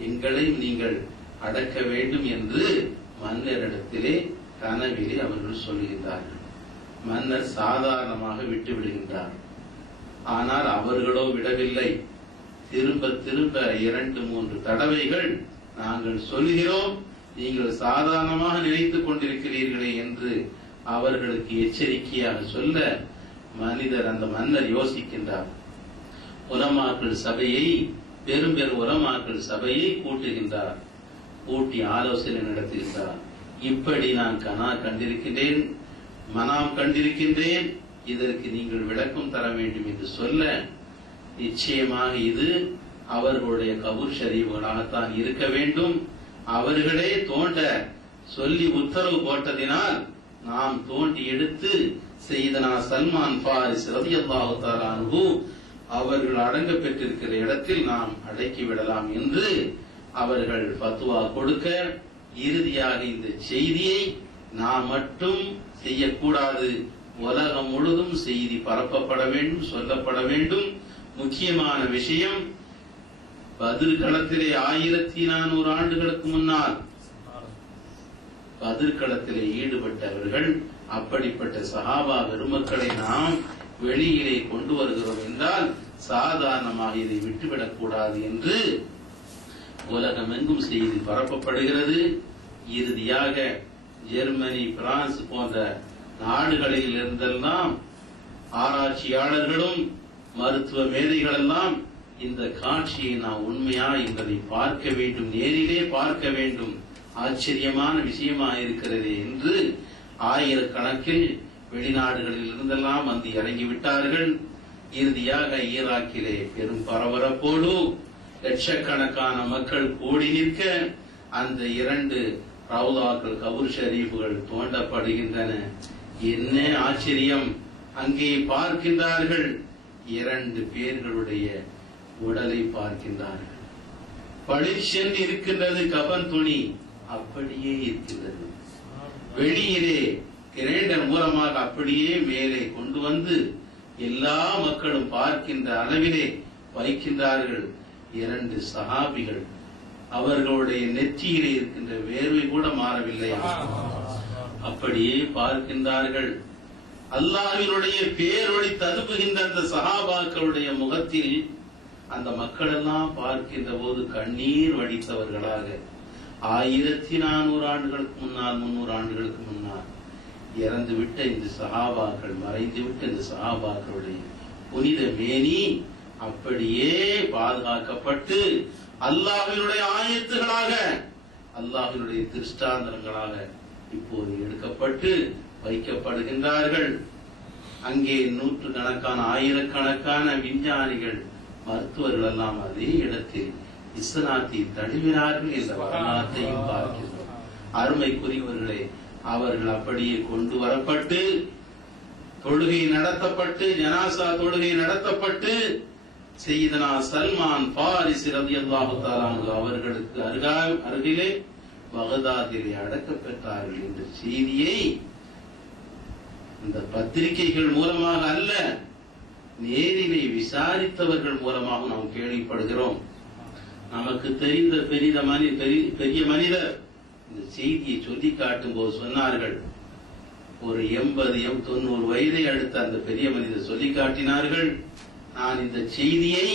எங்களை நீங்கள் அடக்க வேண்டும் என்று மன்னரிடத்திலே கனவிலே அவர்கள் சொல்லுகின்றார்கள். மன்னர் சாதாரணமாக விட்டு விடுகின்றார். ஆனால் அவர்களோ விடவில்லை. திரும்ப 2-3 தடவைகள் நாங்கள் சொல்கிறோம், நீங்கள் சாதாரணமாக நினைத்துக் கொண்டிருக்கிறீர்களே என்று அவர்களுக்கு எச்சரிக்கையாக சொல்ல அந்த மன்னர் யோசிக்கின்றார். உலமாக்கள் சபையை, பெரும் உலமாக்கள் சபையை கூட்டுகின்றார். கூட்டி ஆலோசனை நடத்துகின்றார். இப்படி நான் கண்டிருக்கின்றேன், மனாம் கண்டிருக்கின்றேன், இதற்கு நீங்கள் விளக்கம் தர வேண்டும் என்று சொல்ல, நிச்சயமாக இது அவர்களுடைய கபூர் ஷரீஃபுகளாகத்தான் இருக்க வேண்டும், அவர்களே தோண்ட சொல்லி உத்தரவு போட்டதினால் நாம் தோண்டி எடுத்து சையதுனா சல்மான் பாரிஸ் ரலியல்லாஹு தஆலா அன்ஹு அவர்கள் அடங்க பெற்றிருக்கிற இடத்தில் நாம் அடக்கி விடலாம் என்று அவர்கள் ஃபத்வா கொடுக்க, இறுதியாக இந்த செய்தியை நாம் மட்டும் செய்யக்கூடாது, உலகம் முழுதும் செய்தி பரப்பப்பட வேண்டும், சொல்லப்பட வேண்டும். முக்கியமான விஷயம், பத்ர் களத்திலே 1400 ஆண்டுகளுக்கு முன்னால் பத்ர் களத்திலே ஈடுபட்டவர்கள். அப்படிப்பட்ட சஹாபா பெருமக்களை நாம் வெளியிலே கொண்டு வருகிறோம் என்றால் சாதாரணமாக இதை விட்டுவிடக் கூடாது என்று உலகமெங்கும் செய்தி பரப்பப்படுகிறது. இறுதியாக ஜெர்மனி, பிரான்ஸ் போன்ற நாடுகளில் இருந்தெல்லாம் ஆராய்ச்சியாளர்களும் மருத்துவ மேதைகள் எல்லாம் இந்த காட்சியை நாம் உண்மையா என்பதை பார்க்க வேண்டும், நேரிலே பார்க்க வேண்டும், ஆச்சரியமான விஷயமா இருக்கிறது என்று ஆயிரக்கணக்கில் வெளிநாடுகளில் இருந்தெல்லாம் வந்து இறங்கிவிட்டார்கள். இறுதியாக ஈராக்கிலே பெரும் பரபரப்போடு லட்சக்கணக்கான மக்கள் கூடி நிற்க அந்த 2 ரவுதாக்கள், கபூர் ஷரீஃபுகள் தோண்டப்படுகின்றன. என்ன ஆச்சரியம்! அங்கே பார்க்கின்றார்கள் 2 பேர்களுடைய உடலை பார்க்கின்றார்கள். பளிச்சென்று இருக்கின்றது கபன் துணி, அப்படியே இருக்கின்றது. வெளியிலே கிரைண்டர் மூலமாக அப்படியே மேலே கொண்டு வந்து எல்லா மக்களும் பார்க்கின்ற அளவிலே வைக்கின்றார்கள். 2 சஹாபிகள், அவர்களுடைய நெற்றியிலே இருக்கின்ற வேர்வை கூட மாறவில்லையா? அப்படியே பார்க்கின்றார்கள். அல்லாஹ்வினுடைய பேரொளி ததும்புகின்ற அந்த சஹாபாக்களுடைய முகத்தில் அந்த மக்கள் எல்லாம் பார்க்கின்ற போது கண்ணீர் வடித்தவர்களாக 1400 ஆண்டுகளுக்கு முன்னால், 300 ஆண்டுகளுக்கு முன்னால் இறந்துவிட்ட இந்த சஹாபாக்கள், மறைந்துவிட்ட இந்த சஹாபாக்களுடைய புனித மேனி அப்படியே பாதுகாக்கப்பட்டு அல்லாஹ்வினுடைய ஆயத்துகளாக, அல்லாஹ்வினுடைய திருஷ்டாந்தங்களாக இப்போது எடுக்கப்பட்டு வைக்கப்படுகின்றார்கள். அங்கே நூற்றுக்கணக்கான, ஆயிரக்கணக்கான விஞ்ஞானிகள், மருத்துவர்கள் எல்லாம் அதே இடத்தில் இஸ்லாத்தை தழுவினார்கள் என்ற வரலாற்றையும் பார்க்கிறோம். அருமைக்குரியவர்களே, அவர்கள் அப்படியே கொண்டு வரப்பட்டு தொழுகை நடத்தப்பட்டு, ஜனாசா தொழுகை நடத்தப்பட்டு சையதுனா சல்மான் ஃபாரிஸி ரலியல்லாஹு தஆலா அன்ஹு அவர்களுக்கு அருகிலே பகதாதிலே அடக்கப் பெற்றார்கள் என்ற செய்தியை இந்த பத்திரிகைகள் மூலமாக அல்ல, நேரிலே விசாரித்தவர்கள் மூலமாக நாம் கேள்விப்படுகிறோம். நமக்கு தெரிந்த பெரிய மனிதர் இந்த செய்தியை சொல்லி காட்டும் போது சொன்னார்கள், ஒரு 80-90 வயதை அடுத்த அந்த பெரிய மனிதர் சொல்லி காட்டினார்கள், நான் இந்த செய்தியை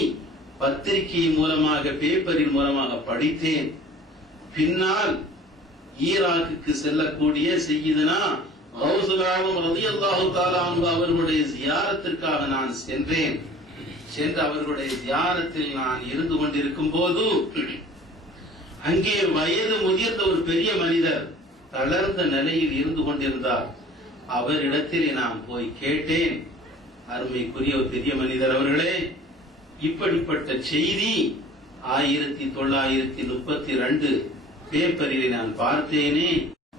பத்திரிகை மூலமாக, பேப்பரின் மூலமாக படித்தேன். பின்னால் ஈராக்குக்கு செல்லக்கூடிய சையதுனா கௌசுல் ஆலம் ரலியல்லாஹு தஆலா அன்ஹு அவர்களுடைய ஜியாரத்திற்காக நான் சென்றேன். சென்று அவர்களுடைய ஜியாரத்தில் நான் இருந்து கொண்டிருக்கும் போது அங்கே வயது முதிர்ந்த ஒரு பெரிய மனிதர் தளர்ந்த நிலையில் இருந்து கொண்டிருந்தார். அவரிடத்தில் நான் போய் கேட்டேன், அருமைக்குரிய ஒரு பெரிய மனிதர் அவர்களே, இப்படிப்பட்ட செய்தி 1932 பேப்பரில் நான் பார்த்தேனே,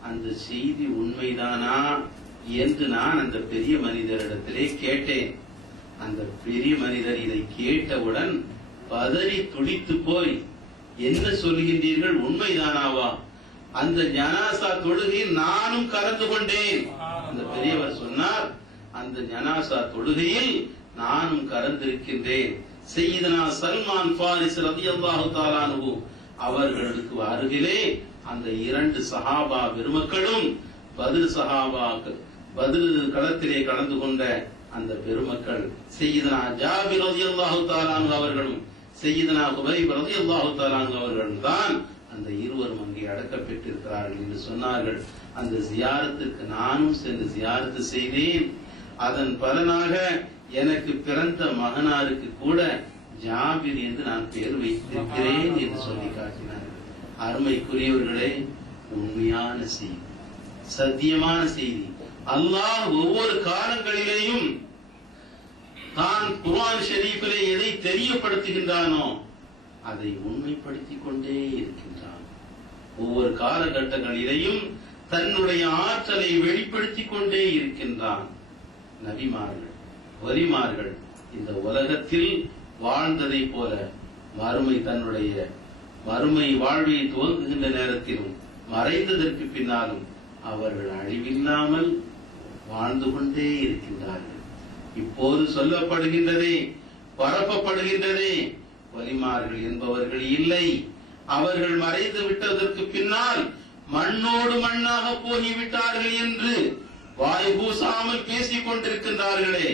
அந்த செய்தி உண்மைதானா என்று நான் அந்த பெரிய மனிதரிடத்திலே கேட்டேன். அந்த பெரிய மனிதர் இதை கேட்டவுடன் பதறி துடித்து போய், என்ன சொல்கின்றீர்கள், உண்மைதானாவா? அந்த ஜனாசா தொழுகையில் நானும் கலந்து கொண்டேன். அந்த பெரியவர் சொன்னார், அந்த ஜனாசா தொழுகையில் நானும் கலந்திருக்கின்றேன். சையதுனா சல்மான் ஃபாரிஸ் ரலியல்லாஹு தஆலா அன்ஹு அவர்களுக்கு அருகிலே அந்த 2 சஹாபா பெருமக்களும், பத்ர் களத்திலே கலந்து கொண்ட அந்த பெருமக்கள் சையதுனா ஜாபிர் ரலியல்லாஹு தஆலா அன்ஹு அவர்களும் சையதுனா குபைப் ரலியல்லாஹு தஆலா அன்ஹு அவர்களும் தான் அந்த இருவரும் அங்கே அடக்கப்பட்டிருக்கிறார்கள் என்று சொன்னார்கள். அந்த ஜியாரத்துக்கு நானும் சென்று ஜியாரத்து செய்தேன். அதன் பலனாக எனக்கு பிறந்த மகனாருக்கு கூட ஜாபிர் என்று நான் பெயர் வைத்திருக்கிறேன் என்று சொல்லி காட்டினார்கள். அருமைக்குரியவர்களே, உண்மையான செய்தி, சத்தியமான செய்தி. அல்லாஹ் ஒவ்வொரு காலங்களிலேயும் தான் குர்ஆன் ஷரீஃபிலே எதை தெரியப்படுத்துகின்றானோ அதை உண்மைப்படுத்திக் கொண்டே இருக்கின்றான். ஒவ்வொரு காலகட்டங்களிலேயும் தன்னுடைய ஆற்றலை வெளிப்படுத்திக் கொண்டே இருக்கின்றான். நபிமார்கள், வலிமார்கள் இந்த உலகத்தில் வாழ்ந்ததை போல தன்னுடைய மறுமை வாழ்வை துவங்குகின்ற நேரத்திலும் மறைந்ததற்கு பின்னாலும் அவர்கள் அழிவில்லாமல் வாழ்ந்து கொண்டே இருக்கின்றார்கள். இப்போது சொல்லப்படுகின்றதே, பரப்பப்படுகின்றதே, வலிமார்கள் என்பவர்கள் இல்லை. அவர்கள் மறைந்து விட்டதற்கு பின்னால் மண்ணோடு மண்ணாக போய்விட்டார்கள் என்று வாய் பூசாமல் பேசிக் கொண்டிருக்கின்றார்களே,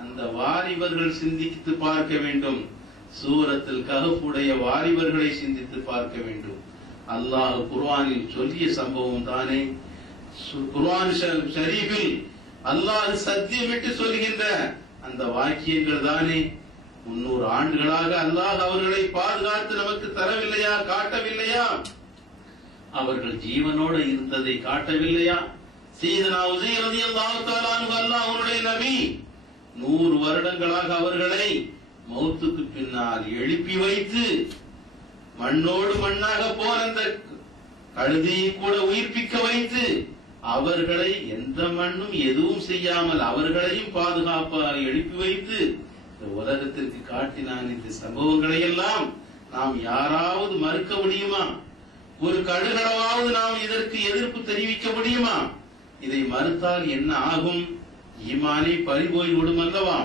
அந்த வாலிபர்கள் சிந்தித்து பார்க்க வேண்டும். சூரத்தில் கஹஃபுடைய வாலிபர்களை சிந்தித்து பார்க்க வேண்டும். அல்லாஹ் குர்ஆனில் சொல்லிய சம்பவம் தானே. குர்ஆன் ஷரீஃபில் அல்லாஹ் சத்தியமிட்டு சொல்கின்ற அந்த வாக்கியங்கள் தானே. 300 ஆண்டுகளாக அல்லாஹ் அவர்களை பாதுகாத்து நமக்கு தரவில்லையா, காட்டவில்லையா? அவர்கள் ஜீவனோடு இருந்ததை காட்டவில்லையா? சீதனா உஸைர் ரலியல்லாஹு தஆலா அன்ஹு அல்லாஹ்வுடைய நபி 100 வருடங்களாக அவர்களை மௌத்துக்கு பின்னால் எழுப்பி வைத்து மண்ணோடு மண்ணாக போன அந்த கழுதையை கூட உயிர்ப்பிக்க வைத்து அவர்களை எந்த மண்ணும் எதுவும் செய்யாமல் அவர்களையும் பாதுகாப்பாக எழுப்பி வைத்து இந்த உலகத்திற்கு காட்டினான். இந்த சம்பவங்களை எல்லாம் நாம் யாராவது மறுக்க முடியுமா? ஒரு கடுகளவாவது நாம் இதற்கு எதிர்ப்பு தெரிவிக்க முடியுமா? இதை மறுத்தால் என்ன ஆகும்? ஈமானை பறிபோய்விடும் அல்லவா?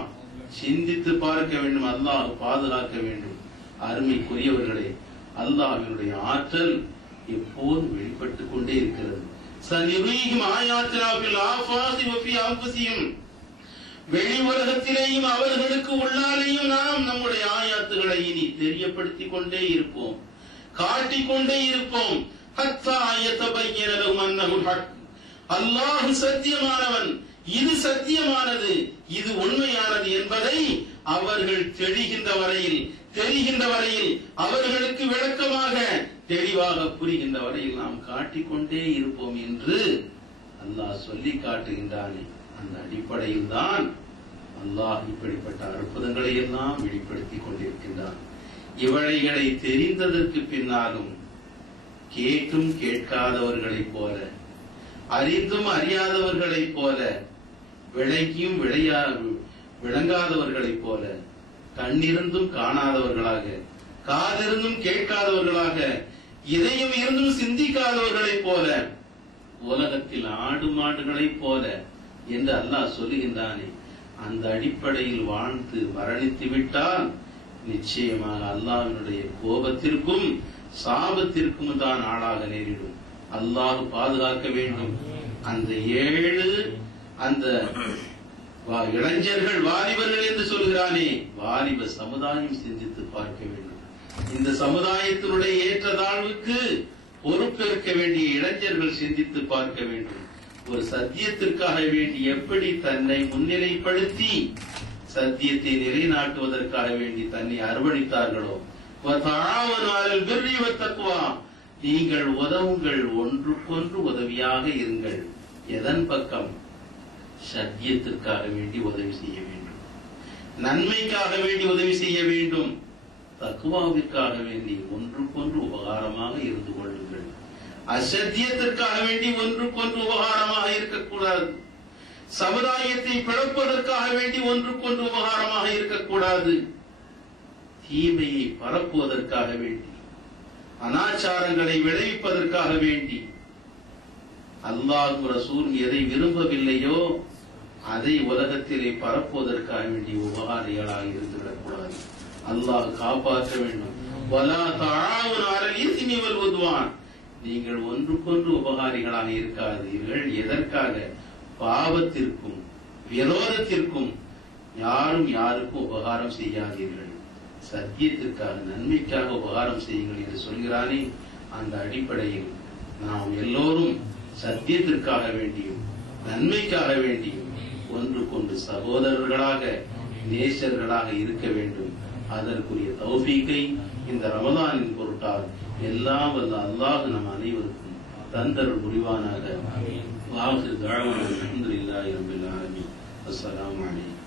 சிந்தித்து பார்க்க வேண்டும். அல்லாஹ் பாதுகாக்க வேண்டும். அருமைக்குரியவர்களே, அல்லாஹ்வினுடைய ஆற்றல் எப்போதும் வெளிப்பட்டுக் கொண்டே இருக்கிறது. சனிரீஹிம் ஆயாத்தினா ஃபில் ஆஃபாஸி வ ஃபீ அன்ஃபுஸிஹிம், வெளி உலகத்திலேயும் அவர்களுக்கு உள்ளாலேயும் நாம் நம்முடைய ஆயாத்துகளை இனி தெரியப்படுத்திக் கொண்டே இருப்போம், காட்டிக்கொண்டே இருப்போம். ஹத்தா யதபய்யன லஹும் அன்னஹுல் ஹக், அல்லாஹ் சத்தியமானவன், இது சத்தியமானது, இது உண்மையானது என்பதை அவர்கள் தெரிகின்ற வரையில் அவர்களுக்கு விளக்கமாக தெளிவாக புரிகின்ற வரையில் நாம் காட்டிக்கொண்டே இருப்போம் என்று அல்லாஹ் சொல்லி காட்டுகின்றானே. அந்த அடிப்படையில் தான் அல்லாஹ் இப்படிப்பட்ட அற்புதங்களை எல்லாம் வெளிப்படுத்திக் கொண்டிருக்கின்றான். இவளைகளை தெரிந்ததற்கு பின்னாலும் கேட்டும் கேட்காதவர்களைப் போல, அறிந்தும் அறியாதவர்களைப் போல, விளங்கியும் விளங்காதவர்களைப் போல, கண்ணிருந்தும் காணாதவர்களாக, காதிருந்தும் கேட்காதவர்களாக, இதயம் இருந்தும் சிந்திக்காதவர்களைப் போல, உலகத்தில் ஆடு மாடுகளைப் போல என்று அல்லாஹ் சொல்லுகின்றானே. அந்த அடிப்படையில் வாழ்ந்து மரணித்து விட்டால் நிச்சயமாக அல்லாஹ்வினுடைய கோபத்திற்கும் சாபத்திற்கும் தான் ஆளாக நேரிடும். அல்லாஹ் பாதுகாக்க வேண்டும். அந்த 7 அந்த இளைஞர்கள் வாலிபர்கள் என்று சொல்கிறானே, வாலிப சமுதாயம் சிந்தித்து பார்க்க வேண்டும். இந்த சமுதாயத்தினுடைய ஏற்றத்தாழ்வுக்கு பொறுப்பேற்க வேண்டிய இளைஞர்கள் சிந்தித்து பார்க்க வேண்டும். ஒரு சத்தியத்திற்காக வேண்டி எப்படி தன்னை முன்னிலைப்படுத்தி சத்தியத்தை நிலைநாட்டுவதற்காக வேண்டி தன்னை அர்ப்பணித்தார்களோ, நீங்கள் உதவுங்கள், ஒன்றுக்கொன்று உதவியாக இருங்கள். எதன் பக்கம்? சத்தியத்திற்காக வேண்டி உதவி செய்ய வேண்டும், நன்மைக்காக வேண்டி உதவி செய்ய வேண்டும், தக்குவாவிற்காக வேண்டி ஒன்றுக்கொன்று உபகாரமாக இருந்து கொள்ளுங்கள். அசத்தியத்திற்காக வேண்டி ஒன்றுக்கொன்று உபகாரமாக இருக்கக்கூடாது. சமுதாயத்தை பிளப்பதற்காக வேண்டி ஒன்றுக்கொன்று உபகாரமாக இருக்கக்கூடாது. தீமையை பரப்புவதற்காக வேண்டி, அனாச்சாரங்களை விளைவிப்பதற்காக வேண்டி, அல்லாஹ் ரசூல் எதை விரும்பவில்லையோ அதை உலகத்திலே பரப்புவதற்காக வேண்டிய உபகாரிகளாக இருந்துவிடக்கூடாது. அல்லாஹ் காப்பாற்ற வேண்டும். வலா தஆவுனு அலல் இஸ்மி வல் உத்வான், நீங்கள் ஒன்றுக்கொன்று உபகாரிகளாக இருக்காதீர்கள். எதற்காக? பாவத்திற்கும் விரோதத்திற்கும். யாரும் யாருக்கும் உபகாரம் செய்யாதீர்கள், சத்தியத்திற்காக நன்மைக்காக உபகாரம் செய்யுங்கள் என்று சொல்கிறானே. அந்த அடிப்படையில் நாம் எல்லோரும் சத்தியத்திற்காக வேண்டியும் நன்மைக்காக வேண்டியும் ஒன்றுக்கொண்டு சகோதரர்களாக நேசர்களாக இருக்க வேண்டும். அதற்குரிய தௌஃபீக்கை இந்த ரமலானின் பொருட்டால் எல்லாம் வல்ல அல்லாஹ் நம் அனைவருக்கும் தந்தருள் புரிவானாக. வாஹிர் தஅவானா அல்ஹம்துலில்லாஹி ரப்பில் ஆலமீன். அஸ்ஸலாமு அலைக்கும்.